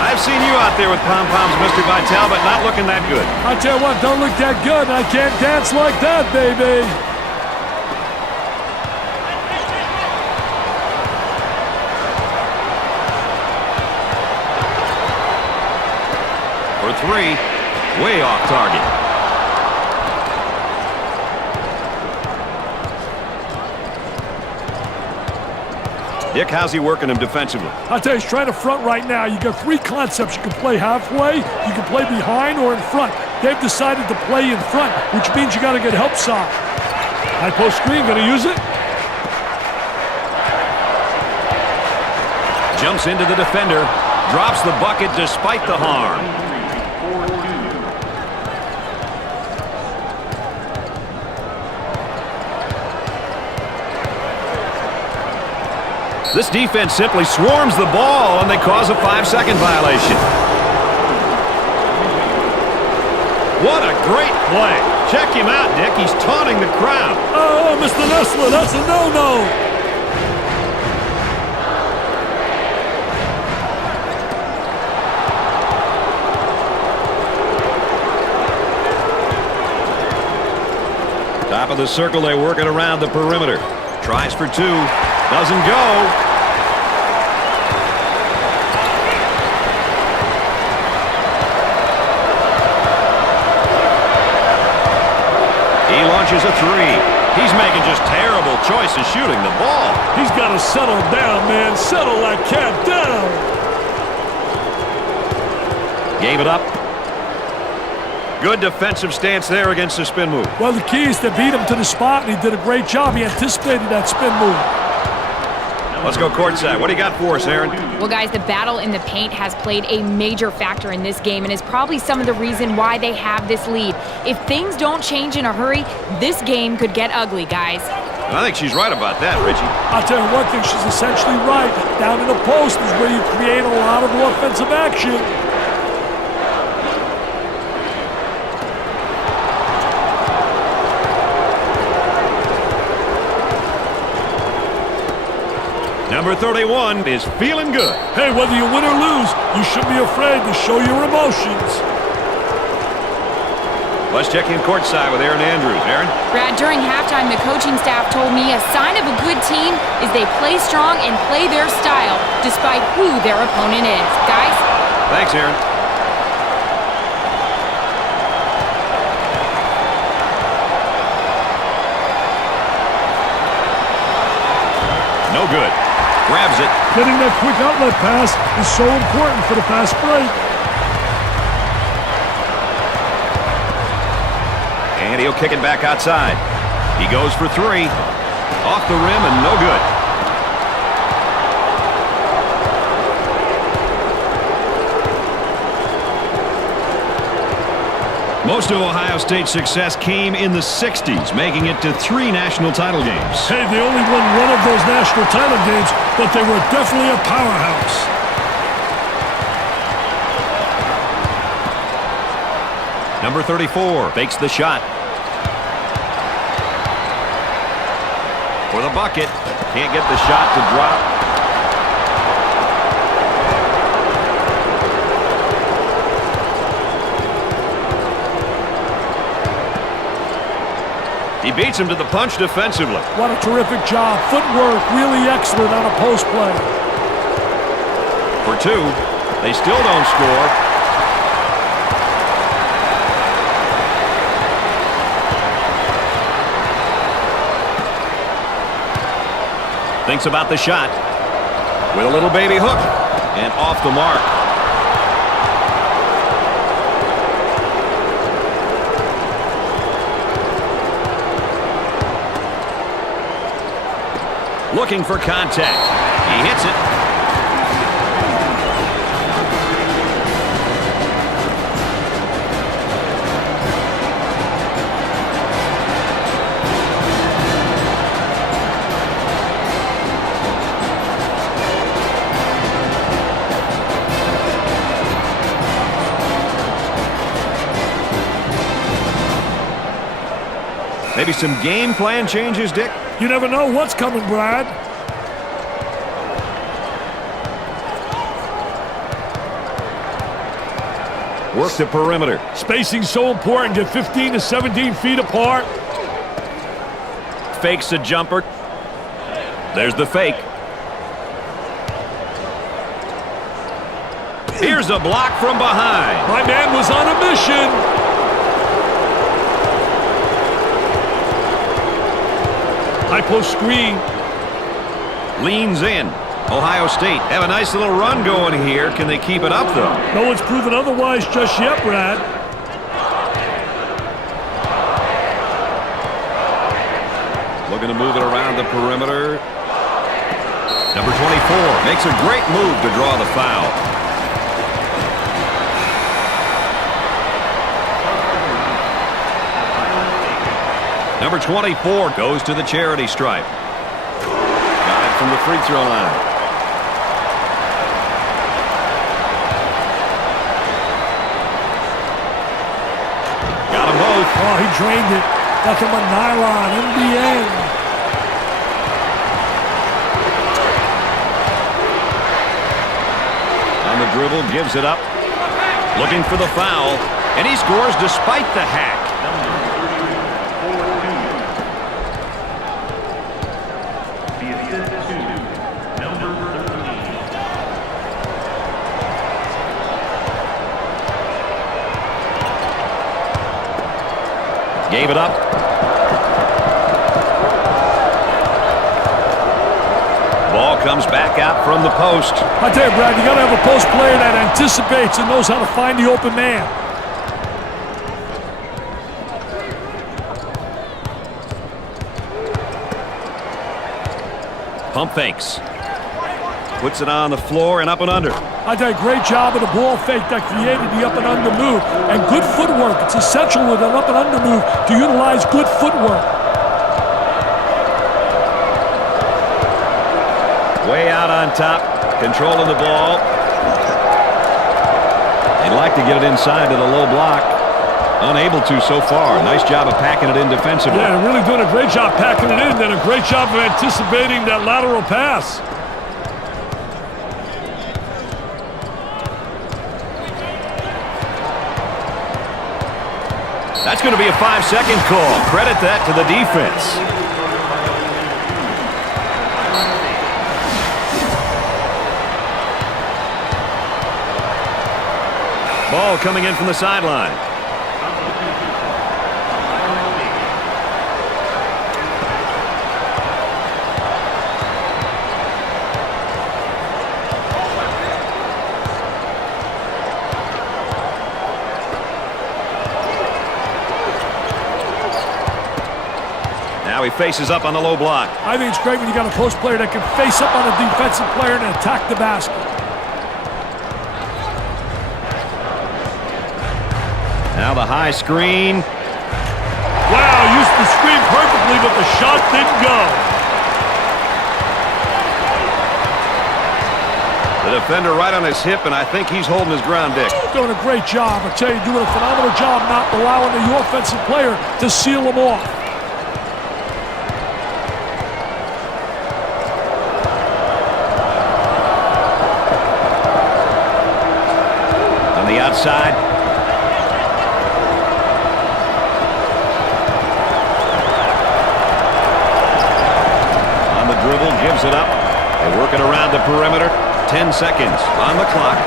I've seen you out there with pom-poms, Mr. Vitale, but not looking that good. I tell you what, don't look that good. I can't dance like that, baby. For three, way off target. Dick, how's he working him defensively? I'll tell you, he's trying to front right now. You got three concepts. You can play halfway, you can play behind, or in front. They've decided to play in front, which means you got to get help side. High post screen, going to use it. Jumps into the defender, drops the bucket despite the harm. This defense simply swarms the ball, and they cause a 5-second violation. What a great play. Check him out, Dick. He's taunting the crowd. Oh, Mr. Nessler, that's a no-no. Top of the circle, they work it around the perimeter. Tries for two. Doesn't go. He launches a three. He's making just terrible choices shooting the ball. He's got to settle down, man. Settle that cat down. Gave it up. Good defensive stance there against the spin move. Well, the key is to beat him to the spot, and he did a great job. He anticipated that spin move. Let's go courtside. What do you got for us, Aaron? Well, guys, the battle in the paint has played a major factor in this game and is probably some of the reason why they have this lead. If things don't change in a hurry, this game could get ugly, guys. I think she's right about that, Richie. I'll tell you one thing, she's essentially right. Down in the post is where you create a lot of offensive action. Number 31 is feeling good. Hey, whether you win or lose, you shouldn't be afraid to show your emotions. Let's check in courtside with Aaron Andrews. Aaron? Brad, during halftime, the coaching staff told me a sign of a good team is they play strong and play their style, despite who their opponent is. Guys? Thanks, Aaron. No good. Grabs it. Getting that quick outlet pass is so important for the fast break. And he'll kick it back outside. He goes for three. Off the rim and no good. Most of Ohio State's success came in the 60s, making it to 3 national title games. Hey, they only won one of those national title games, but they were definitely a powerhouse. Number 34 fakes the shot. For the bucket. Can't get the shot to drop. He beats him to the punch defensively. What a terrific job. Footwork really excellent on a post play. For two. They still don't score. Thinks about the shot. With a little baby hook. And off the mark. Looking for contact. He hits it. Maybe some game plan changes, Dick? You never know what's coming, Brad. Work the perimeter. Spacing's so important. Get 15 to 17 feet apart. Fakes a jumper. There's the fake. Here's a block from behind. My man was on a mission. High post screen. Leans in. Ohio State have a nice little run going here. Can they keep it up, though? No one's proven otherwise just yet, Brad. Looking to move it around the perimeter. Number 24 makes a great move to draw the foul. Number 24 goes to the charity stripe. Got it from the free throw line. Got them both. Oh, he drained it. Nothing but nylon in the end. On the dribble, gives it up. Looking for the foul. And he scores despite the hack. Gave it up. Ball comes back out from the post. I tell you, Brad, you got to have a post player that anticipates and knows how to find the open man. Pump fakes. Puts it on the floor and up and under. I did a great job of the ball fake that created the up and under move. And good footwork. It's essential with an up and under move to utilize good footwork. Way out on top. Controlling the ball. They'd like to get it inside to the low block. Unable to so far. Nice job of packing it in defensively. Yeah, really doing a great job packing it in and a great job of anticipating that lateral pass. That's going to be a 5-second call. Credit that to the defense. Ball coming in from the sideline. Now he faces up on the low block. I think it's great when you got a post player that can face up on a defensive player and attack the basket. Now the high screen. Wow, used the screen perfectly, but the shot didn't go. The defender right on his hip, and I think he's holding his ground, Dick. Doing a great job. I tell you, doing a phenomenal job not allowing the offensive player to seal him off. On the outside. On the dribble, gives it up. They work it around the perimeter. 10 seconds on the clock.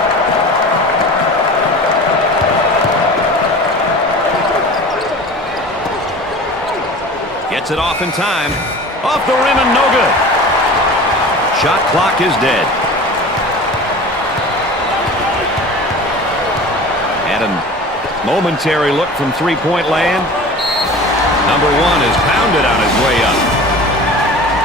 Gets it off in time. Off the rim and no good. Shot clock is dead. And a momentary look from three-point land. Number one is pounded on his way up.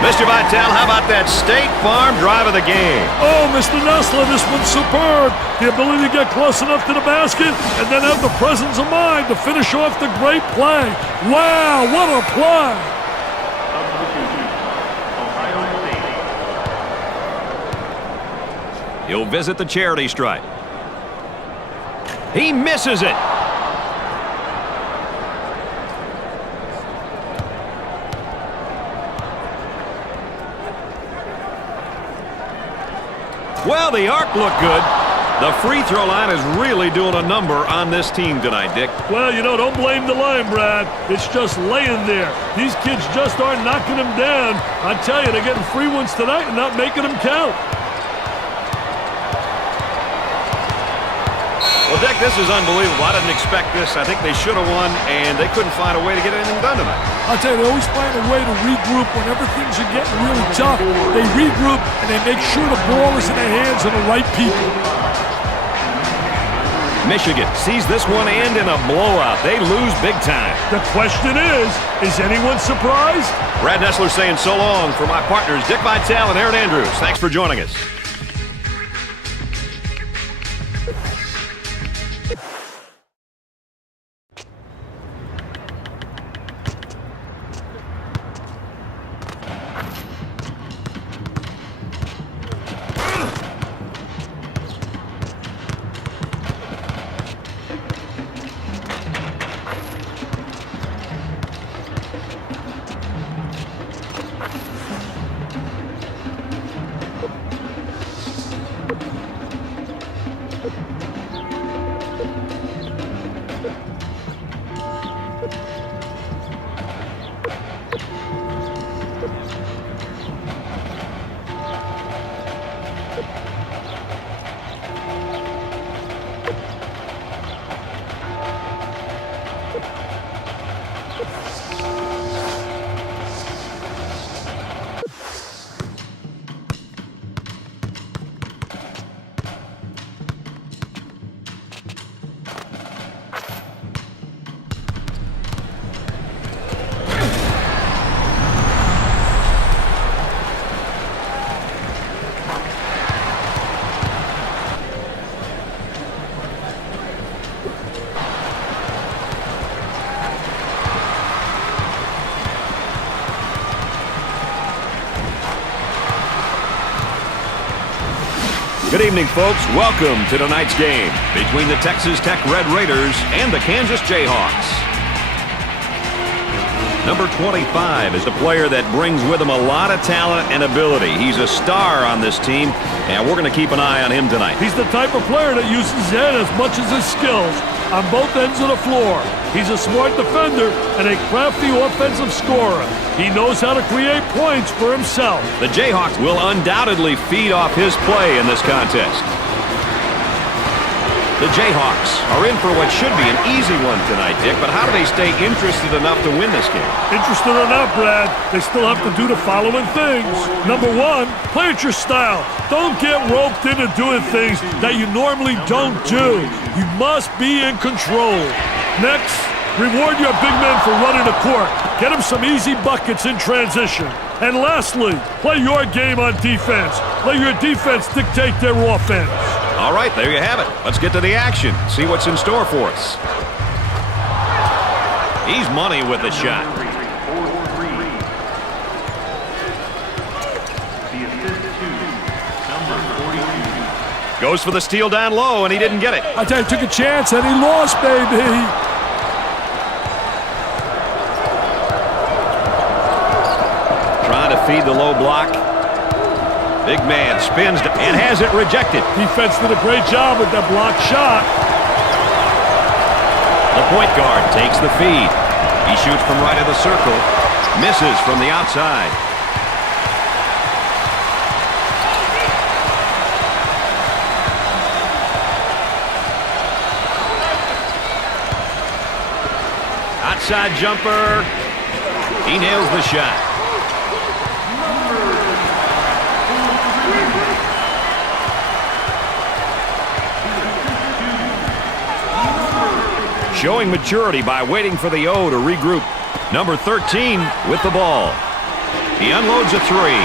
Mr. Vitale, how about that State Farm drive of the game? Oh, Mr. Nessler, this one's superb. The ability to get close enough to the basket and then have the presence of mind to finish off the great play. Wow, what a play. He'll visit the charity stripe. He misses it. Well, the arc looked good. The free throw line is really doing a number on this team tonight, Dick. Well, you know, don't blame the line, Brad. It's just laying there. These kids just aren't knocking them down. I tell you, they're getting free ones tonight and not making them count. Well, Dick, this is unbelievable. I didn't expect this. I think they should have won, and they couldn't find a way to get anything done tonight. I'll tell you, they always find a way to regroup whenever things are getting really tough. They regroup, and they make sure the ball is in the hands of the right people. Michigan sees this one end in a blowout. They lose big time. The question is anyone surprised? Brad Nessler saying so long for my partners, Dick Vitale and Aaron Andrews. Thanks for joining us. Good evening, folks. Welcome to tonight's game between the Texas Tech Red Raiders and the Kansas Jayhawks. Number 25 is a player that brings with him a lot of talent and ability. He's a star on this team, and we're going to keep an eye on him tonight. He's the type of player that uses his head as much as his skills on both ends of the floor. He's a smart defender and a crafty offensive scorer. He knows how to create points for himself. The Jayhawks will undoubtedly feed off his play in this contest. The Jayhawks are in for what should be an easy one tonight, Dick, but how do they stay interested enough to win this game? Interested enough, Brad. They still have to do the following things. Number one, play at your style. Don't get roped into doing things that you normally don't do. You must be in control. Next, reward your big men for running the court. Get them some easy buckets in transition. And lastly, play your game on defense. Let your defense dictate their offense. All right, there you have it. Let's get to the action. See what's in store for us. He's money with the shot. The assist to number 42. Goes for the steal down low, and he didn't get it. I tell you, took a chance and he lost, baby. Trying to feed the low block. Big man spins and has it rejected. Defense did a great job with that block shot. The point guard takes the feed. He shoots from right of the circle. Misses from the outside. Outside jumper. He nails the shot. Showing maturity by waiting for the O to regroup. Number 13 with the ball. He unloads a three.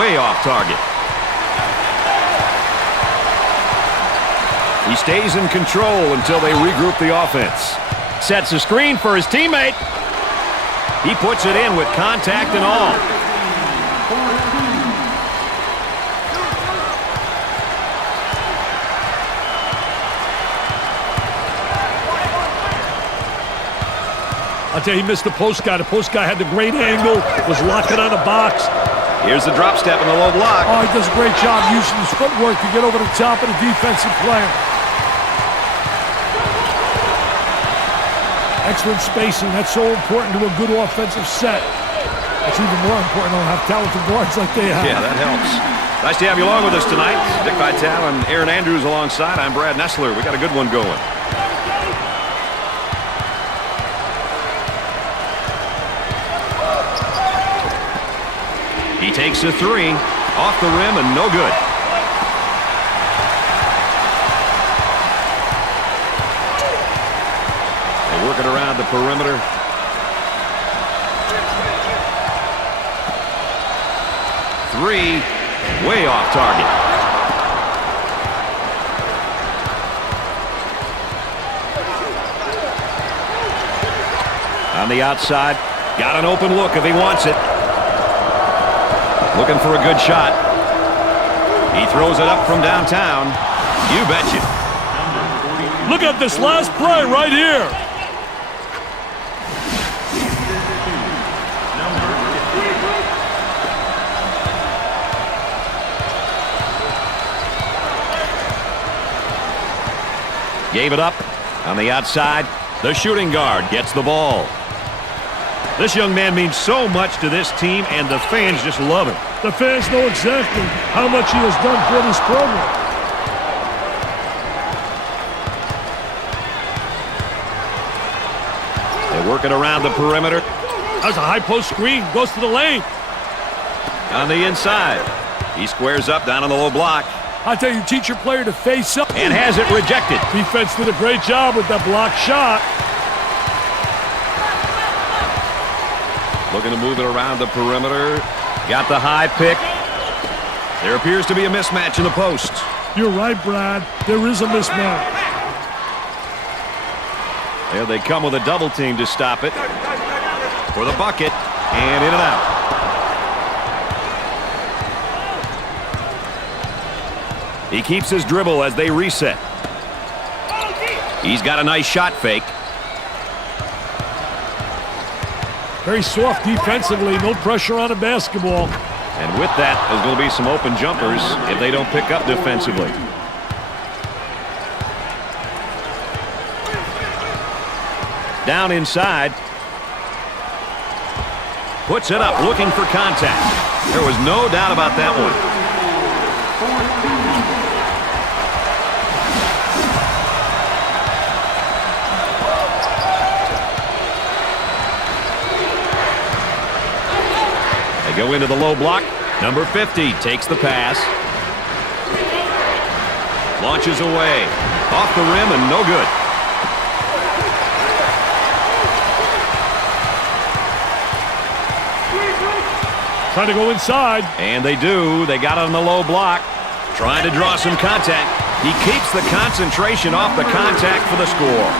Way off target. He stays in control until they regroup the offense. Sets a screen for his teammate. He puts it in with contact and all. I'll tell you, he missed the post guy. The post guy had the great angle, was locking on the box. Here's the drop step in the low block. Oh, he does a great job using his footwork to get over the top of the defensive player. Excellent spacing. That's so important to a good offensive set. It's even more important to have talented guards like they have. Yeah, that helps. Nice to have you along with us tonight. Dick Vitale and Aaron Andrews alongside. I'm Brad Nessler. We got a good one going. He takes a three, off the rim and no good. They work it around the perimeter. Three, way off target. On the outside, got an open look if he wants it. Looking for a good shot. He throws it up from downtown. You betcha. Look at this last play right here. Gave it up on the outside. The shooting guard gets the ball. This young man means so much to this team, and the fans just love him. The fans know exactly how much he has done for this program. They work it around the perimeter. That's a high post screen. Goes to the lane. On the inside. He squares up down on the low block. I tell you, teach your player to face up. And has it rejected. Defense did a great job with that block shot. Looking to move it around the perimeter. Got the high pick. There appears to be a mismatch in the post. You're right, Brad. There is a mismatch. There they come with a double team to stop it. For the bucket. And in and out. He keeps his dribble as they reset. He's got a nice shot fake. Very soft defensively, no pressure on the basketball. And with that, there's going to be some open jumpers if they don't pick up defensively. Down inside. Puts it up, looking for contact. There was no doubt about that one. They go into the low block. Number 50 takes the pass. Launches away. Off the rim and no good. Trying to go inside. And they do. They got it on the low block. Trying to draw some contact. He keeps the concentration off the contact for the score.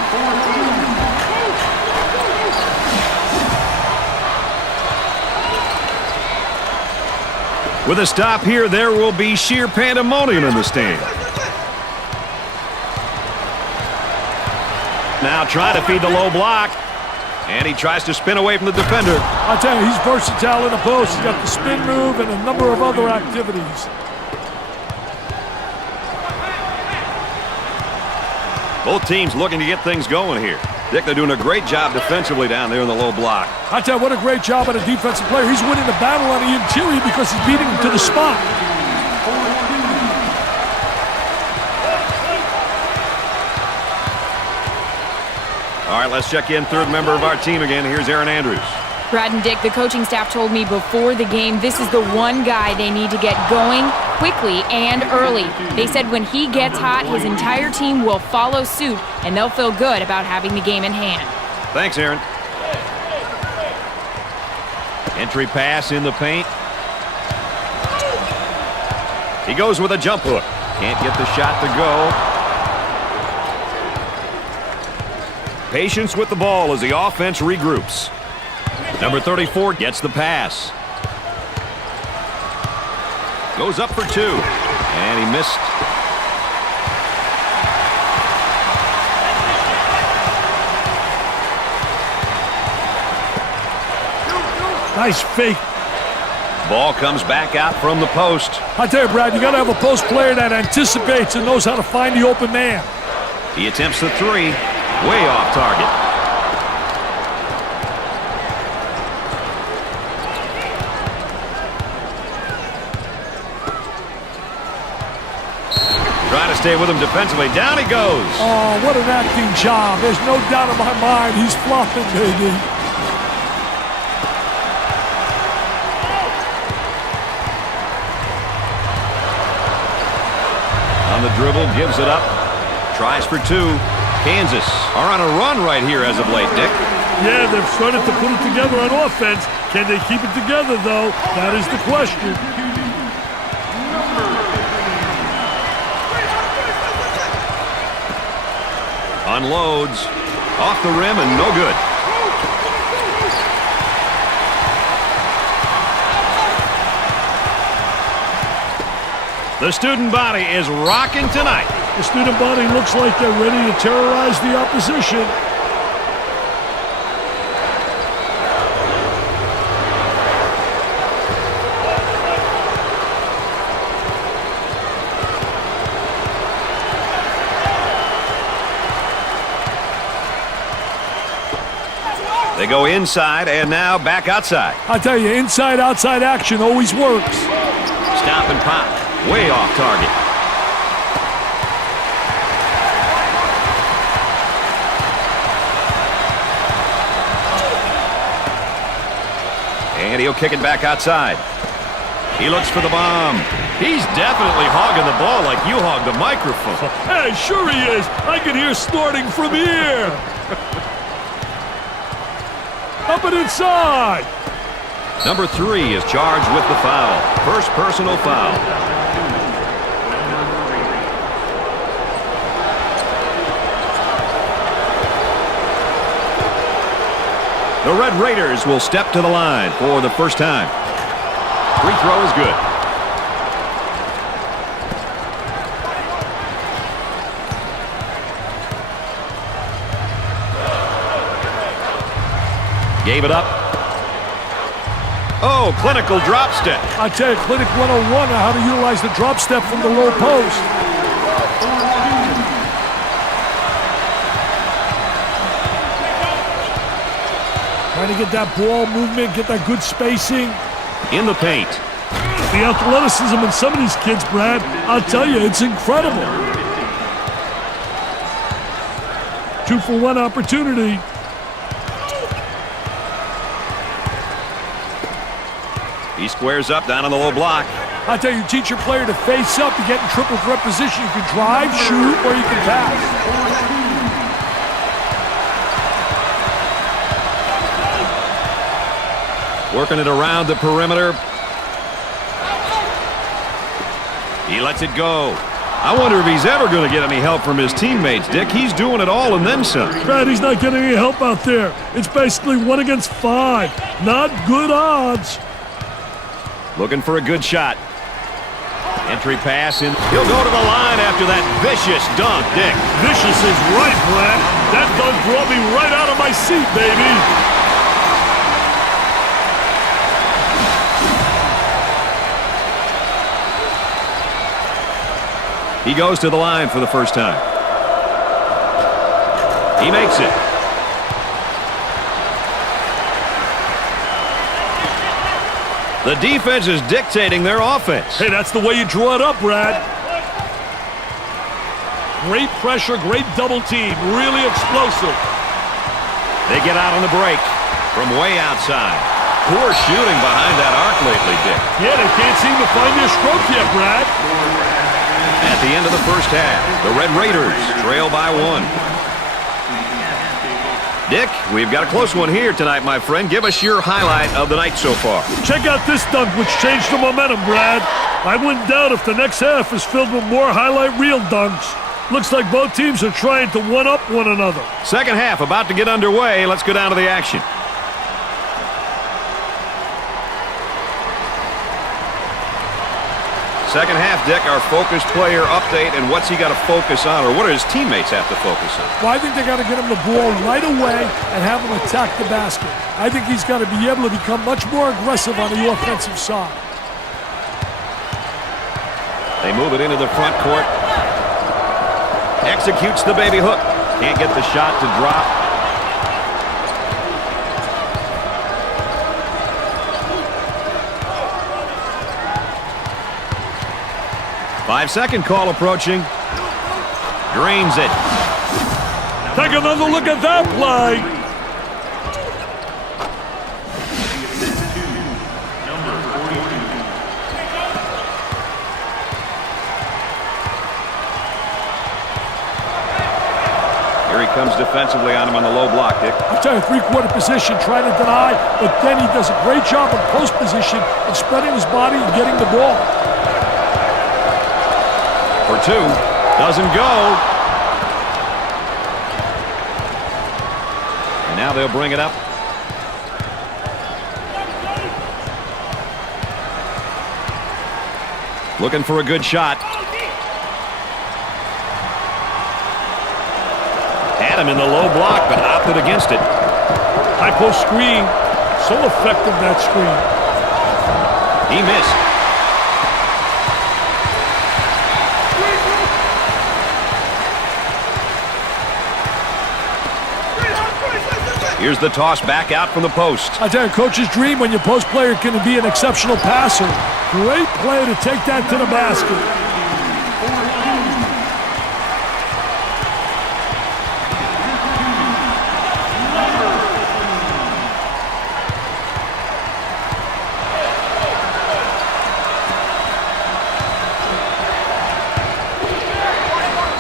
With a stop here, there will be sheer pandemonium in the stand. Now trying to feed the low block. And he tries to spin away from the defender. I tell you, he's versatile in the post. He's got the spin move and a number of other activities. Both teams looking to get things going here. Dick, they're doing a great job defensively down there in the low block. I tell you, what a great job by the defensive player. He's winning the battle on the interior because he's beating him to the spot. All right, let's check in third member of our team again. Here's Aaron Andrews. Brad and Dick, the coaching staff told me before the game this is the one guy they need to get going quickly and early. They said when he gets hot, his entire team will follow suit, and they'll feel good about having the game in hand. Thanks, Aaron. Entry pass in the paint. He goes with a jump hook. Can't get the shot to go. Patience with the ball as the offense regroups. Number 34 gets the pass. Goes up for two. And he missed. Nice fake. Ball comes back out from the post. I tell you, Brad, you got to have a post player that anticipates and knows how to find the open man. He attempts the three. Way off target. Trying to stay with him defensively. Down he goes. Oh, what an acting job. There's no doubt in my mind he's flopping, baby. On the dribble, gives it up. Tries for two. Kansas are on a run right here as of late, Dick. Yeah, they've started to put it together on offense. Can they keep it together, though? That is the question. Unloads. Off the rim and no good. The student body is rocking tonight. The student body looks like they're ready to terrorize the opposition. They go inside and now back outside. I tell you, inside-outside action always works. Stop and pop. Way off target. And he'll kick it back outside. He looks for the bomb. He's definitely hogging the ball like you hog the microphone. Hey, sure he is. I can hear snorting from here. Up and inside. Number 3 is charged with the foul. First personal foul. The Red Raiders will step to the line for the first time. Free throw is good. Gave it up. Oh, clinical drop step. I tell you, Clinic 101 on how to utilize the drop step from the low post. Trying to get that ball movement, get that good spacing. In the paint. The athleticism in some of these kids, Brad, I'll tell you, it's incredible. 2-for-1 opportunity. He squares up down on the low block. I tell you, teach your player to face up, to get in triple threat position. You can drive, shoot, or you can pass. Working it around the perimeter. He lets it go. I wonder if he's ever going to get any help from his teammates, Dick. He's doing it all and then some. Brad, he's not getting any help out there. It's basically 1 against 5. Not good odds. Looking for a good shot. Entry pass in. He'll go to the line after that vicious dunk, Dick. Vicious is right, Brad. That dunk brought me right out of my seat, baby. He goes to the line for the first time. He makes it. The defense is dictating their offense. Hey, that's the way you draw it up, Brad. Great pressure, great double team. Really explosive. They get out on the break from way outside. Poor shooting behind that arc lately, Dick. Yeah, they can't seem to find their stroke yet, Brad. At the end of the first half, the Red Raiders trail by 1. Dick, we've got a close one here tonight, my friend. Give us your highlight of the night so far. Check out this dunk, which changed the momentum, Brad. I wouldn't doubt if the next half is filled with more highlight reel dunks. Looks like both teams are trying to one-up one another. Second half about to get underway. Let's go down to the action. Second half, Dick, our focused player update, and what's he got to focus on, or what do his teammates have to focus on? Well, I think they got to get him the ball right away and have him attack the basket. I think he's got to be able to become much more aggressive on the offensive side. They move it into the front court. Executes the baby hook. Can't get the shot to drop. Five-second call approaching. Drains it. Take another look at that play. Number 42. Here he comes defensively on him on the low block, Dick. I'll tell you, three-quarter position, trying to deny, but then he does a great job in post position and spreading his body and getting the ball. For 2. Doesn't go. And now they'll bring it up. Looking for a good shot. Had him in the low block, but opted against it. High post screen. So effective, that screen. He missed. Here's the toss back out from the post. I tell you, coach's dream when your post player can be an exceptional passer. Great play to take that to the basket.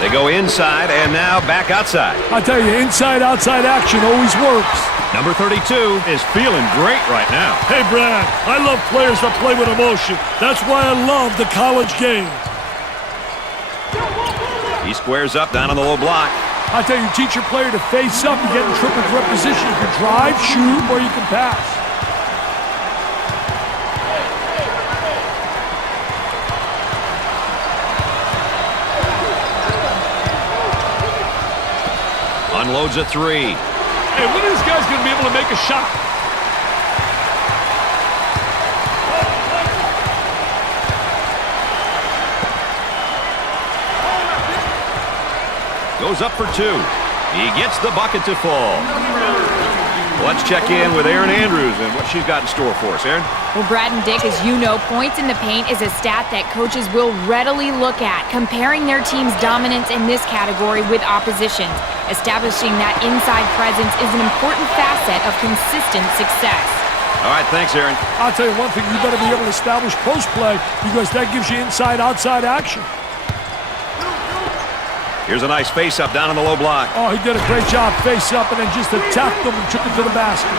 They go inside and now back outside. I tell you, inside-outside action always works. Number 32 is feeling great right now. Hey, Brad, I love players that play with emotion. That's why I love the college game. He squares up down on the low block. I tell you, teach your player to face up and get in triple threat position. You can drive, shoot, or you can pass. Unloads a 3. Hey, when are these guys going to be able to make a shot? Goes up for two. He gets the bucket to fall. Let's check in with Erin Andrews and what she's got in store for us. Erin? Well, Brad and Dick, as you know, points in the paint is a stat that coaches will readily look at, comparing their team's dominance in this category with opposition's. Establishing that inside presence is an important facet of consistent success. All right, thanks, Erin. I'll tell you one thing, you better be able to establish post play because that gives you inside-outside action. Here's a nice face-up down on the low block. Oh, he did a great job face-up and then just attacked them and took it to the basket.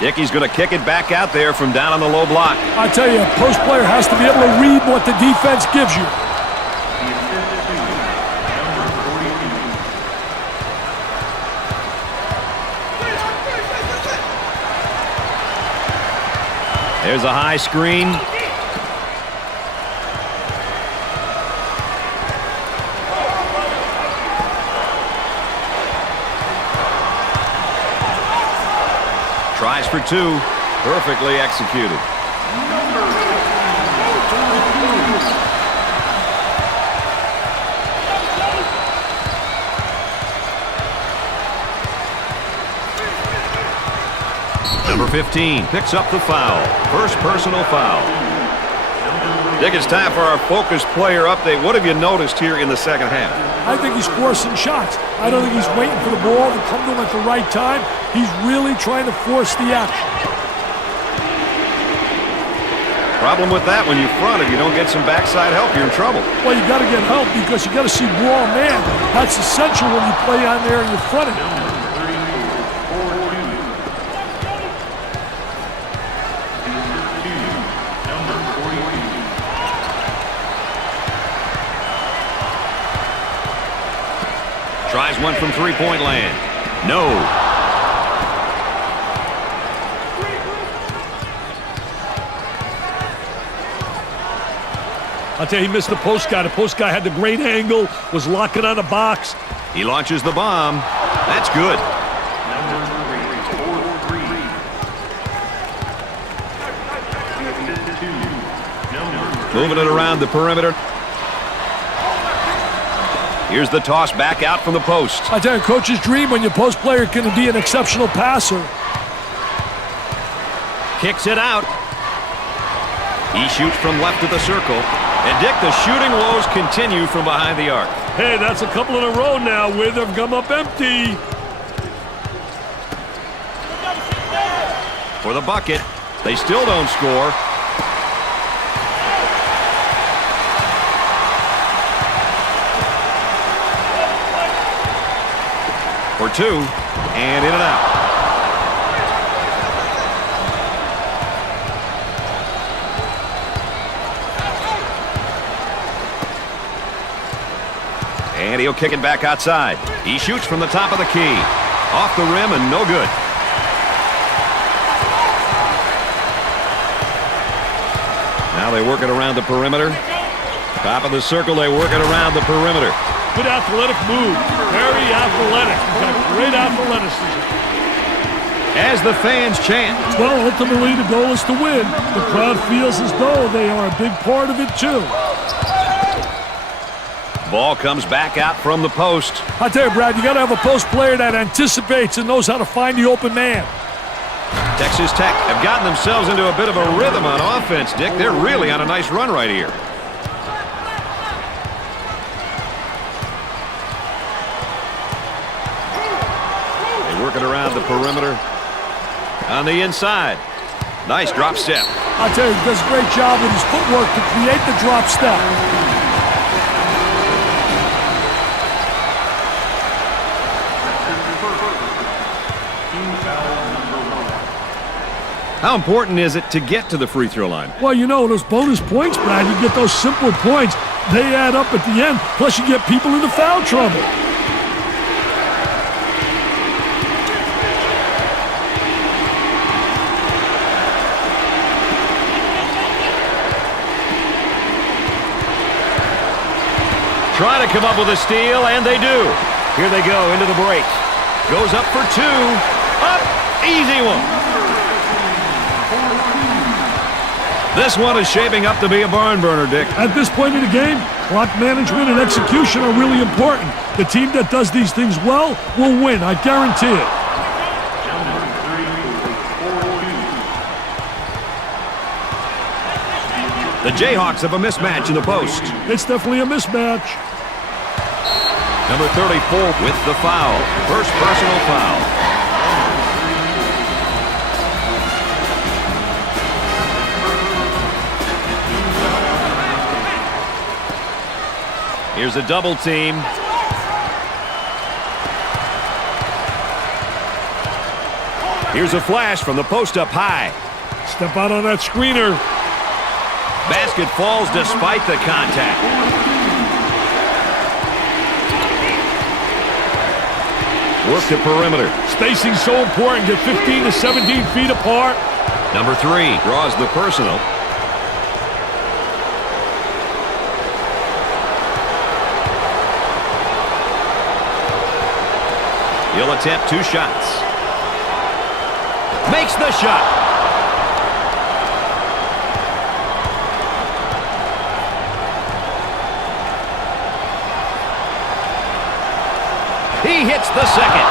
Dickey's going to kick it back out there from down on the low block. I tell you, a post player has to be able to read what the defense gives you. There's a high screen. Tries for two. Perfectly executed. Number 15 picks up the foul. First personal foul. Dick, it's time for our focus player update. What have you noticed here in the second half? I think he's forcing shots. I don't think he's waiting for the ball to come to him at the right time. He's really trying to force the action. Problem with that, when you front, if you don't get some backside help, you're in trouble. Well, you got to get help because you got to see raw man. That's essential when you play on there and you're fronting. Tries one from three-point land. No. I'll tell you, he missed the post guy. The post guy had the great angle, was locking on the box. He launches the bomb. That's good. Moving it around the perimeter. Here's the toss back out from the post. I tell you, coach's dream when your post player can be an exceptional passer. Kicks it out. He shoots from left of the circle. And Dick, the shooting woes continue from behind the arc. Hey, that's a couple in a row now where they've come up empty. For the bucket. They still don't score. For two, and in and out. And he'll kick it back outside. He shoots from the top of the key. Off the rim and no good. Now they work it around the perimeter. Top of the circle, they work it around the perimeter. Good athletic move. Very athletic. He's got great athleticism. As the fans chant. Well, ultimately, the goal is to win. The crowd feels as though they are a big part of it, too. Ball comes back out from the post. I tell you, Brad, you got to have a post player that anticipates and knows how to find the open man. Texas Tech have gotten themselves into a bit of a rhythm on offense, Dick. They're really on a nice run right here. They work it around the perimeter. On the inside. Nice drop step. I tell you, he does a great job with his footwork to create the drop step. How important is it to get to the free throw line? Well, you know, those bonus points, Brad, you get those simple points. They add up at the end, plus you get people into foul trouble. Try to come up with a steal, and they do. Here they go into the break. Goes up for two. Up Easy one. This one is shaping up to be a barn burner, Dick. At this point in the game, clock management and execution are really important. The team that does these things well will win, I guarantee it. The Jayhawks have a mismatch in the post. It's definitely a mismatch. Number 34 with the foul. First personal foul. Here's a double team. Here's a flash from the post up high. Step out on that screener. Basket falls despite the contact. Work the perimeter. Spacing so important. Get 15 to 17 feet apart. Number 3 draws the personal. He'll attempt 2 shots. Makes the shot. He hits the second.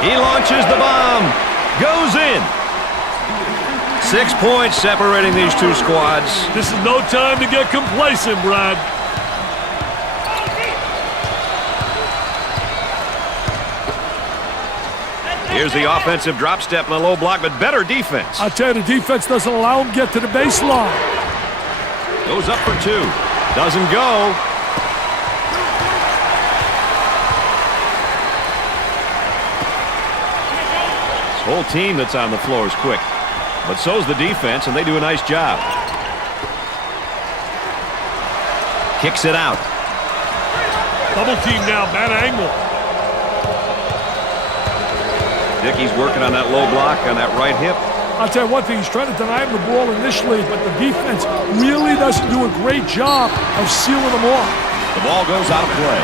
He launches the bomb. Goes in. 6 points separating these two squads. This is no time to get complacent, Brad. Here's the offensive drop step in a low block, but better defense. I tell you, the defense doesn't allow him to get to the baseline. Goes up for 2. Doesn't go. This whole team that's on the floor is quick. But so's the defense, and they do a nice job. Kicks it out. Double team now, bad angle. Dickey's working on that low block on that right hip. I'll tell you one thing, he's trying to deny him the ball initially, but the defense really doesn't do a great job of sealing them off. The ball goes out of play.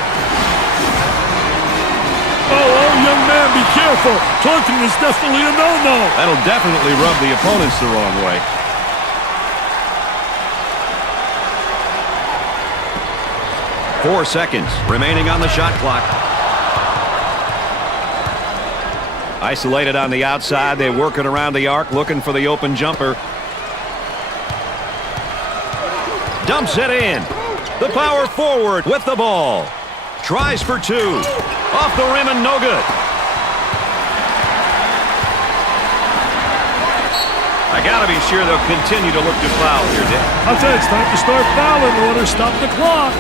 Oh, young man, be careful. Taunting is definitely a no-no. That'll definitely rub the opponents the wrong way. Four seconds remaining on the shot clock. Isolated on the outside. They work it around the arc, looking for the open jumper. Dumps it in. The power forward with the ball. Tries for 2. Off the rim and no good. I gotta be sure they'll continue to look to foul here, Dick. I'll tell you, it's time to start fouling in order to stop the clock.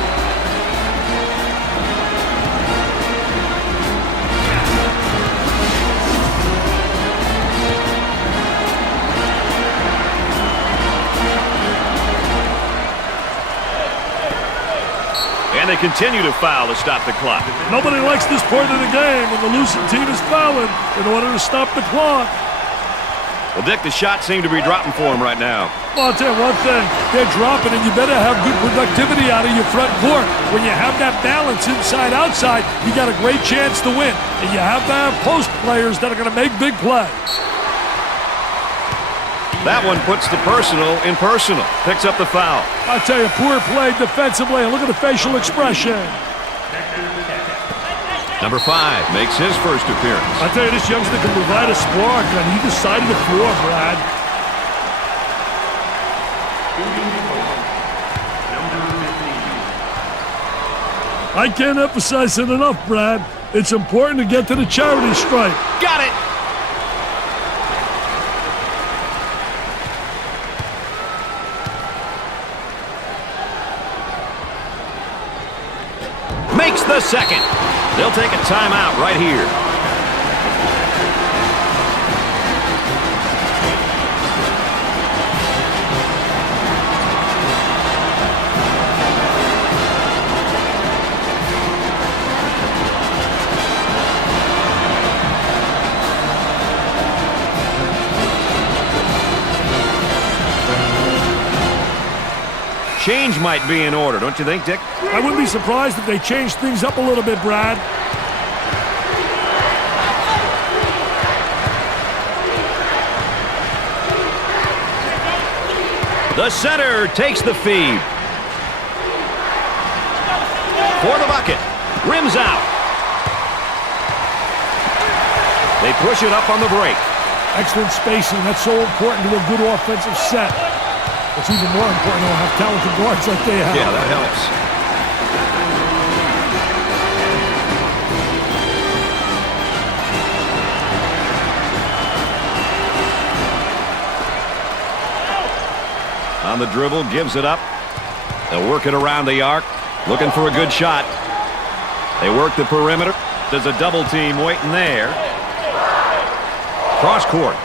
And they continue to foul to stop the clock. Nobody likes this point of the game when the losing team is fouling in order to stop the clock. Well, Dick, the shots seem to be dropping for him right now. Well, I'll tell you one thing. They're dropping, and you better have good productivity out of your front court. When you have that balance inside-outside, you got a great chance to win. And you have to have post players that are going to make big plays. That one puts the personal in personal. Picks up the foul. I tell you, poor play defensively. And look at the facial expression. Number 5 makes his first appearance. I tell you, this youngster can provide a spark on either side of the floor, Brad. I can't emphasize it enough, Brad. It's important to get to the charity stripe. Got it! Makes the second. They'll take a timeout right here. change might be in order, don't you think, Dick? I wouldn't be surprised if they changed things up a little bit, Brad. The center takes the feed. For the bucket. Rims out. They push it up on the break. Excellent spacing. That's so important to a good offensive set. It's even more important to have talented guards like they have. Yeah, that helps. On the dribble, gives it up. They'll work it around the arc, looking for a good shot. They work the perimeter. There's a double team waiting there. Cross court.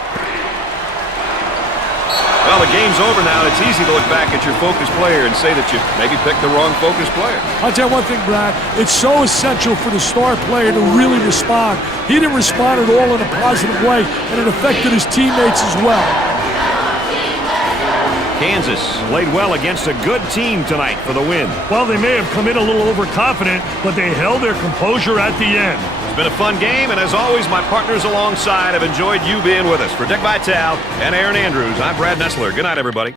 Well, the game's over now. It's easy to look back at your focus player and say that you maybe picked the wrong focus player. I'll tell you one thing, Brad. It's so essential for the star player to really respond. He didn't respond at all in a positive way, and it affected his teammates as well. Kansas played well against a good team tonight for the win. Well, they may have come in a little overconfident, but they held their composure at the end. It's been a fun game, and as always, my partners alongside have enjoyed you being with us. For Dick Vitale and Aaron Andrews, I'm Brad Nessler. Good night, everybody.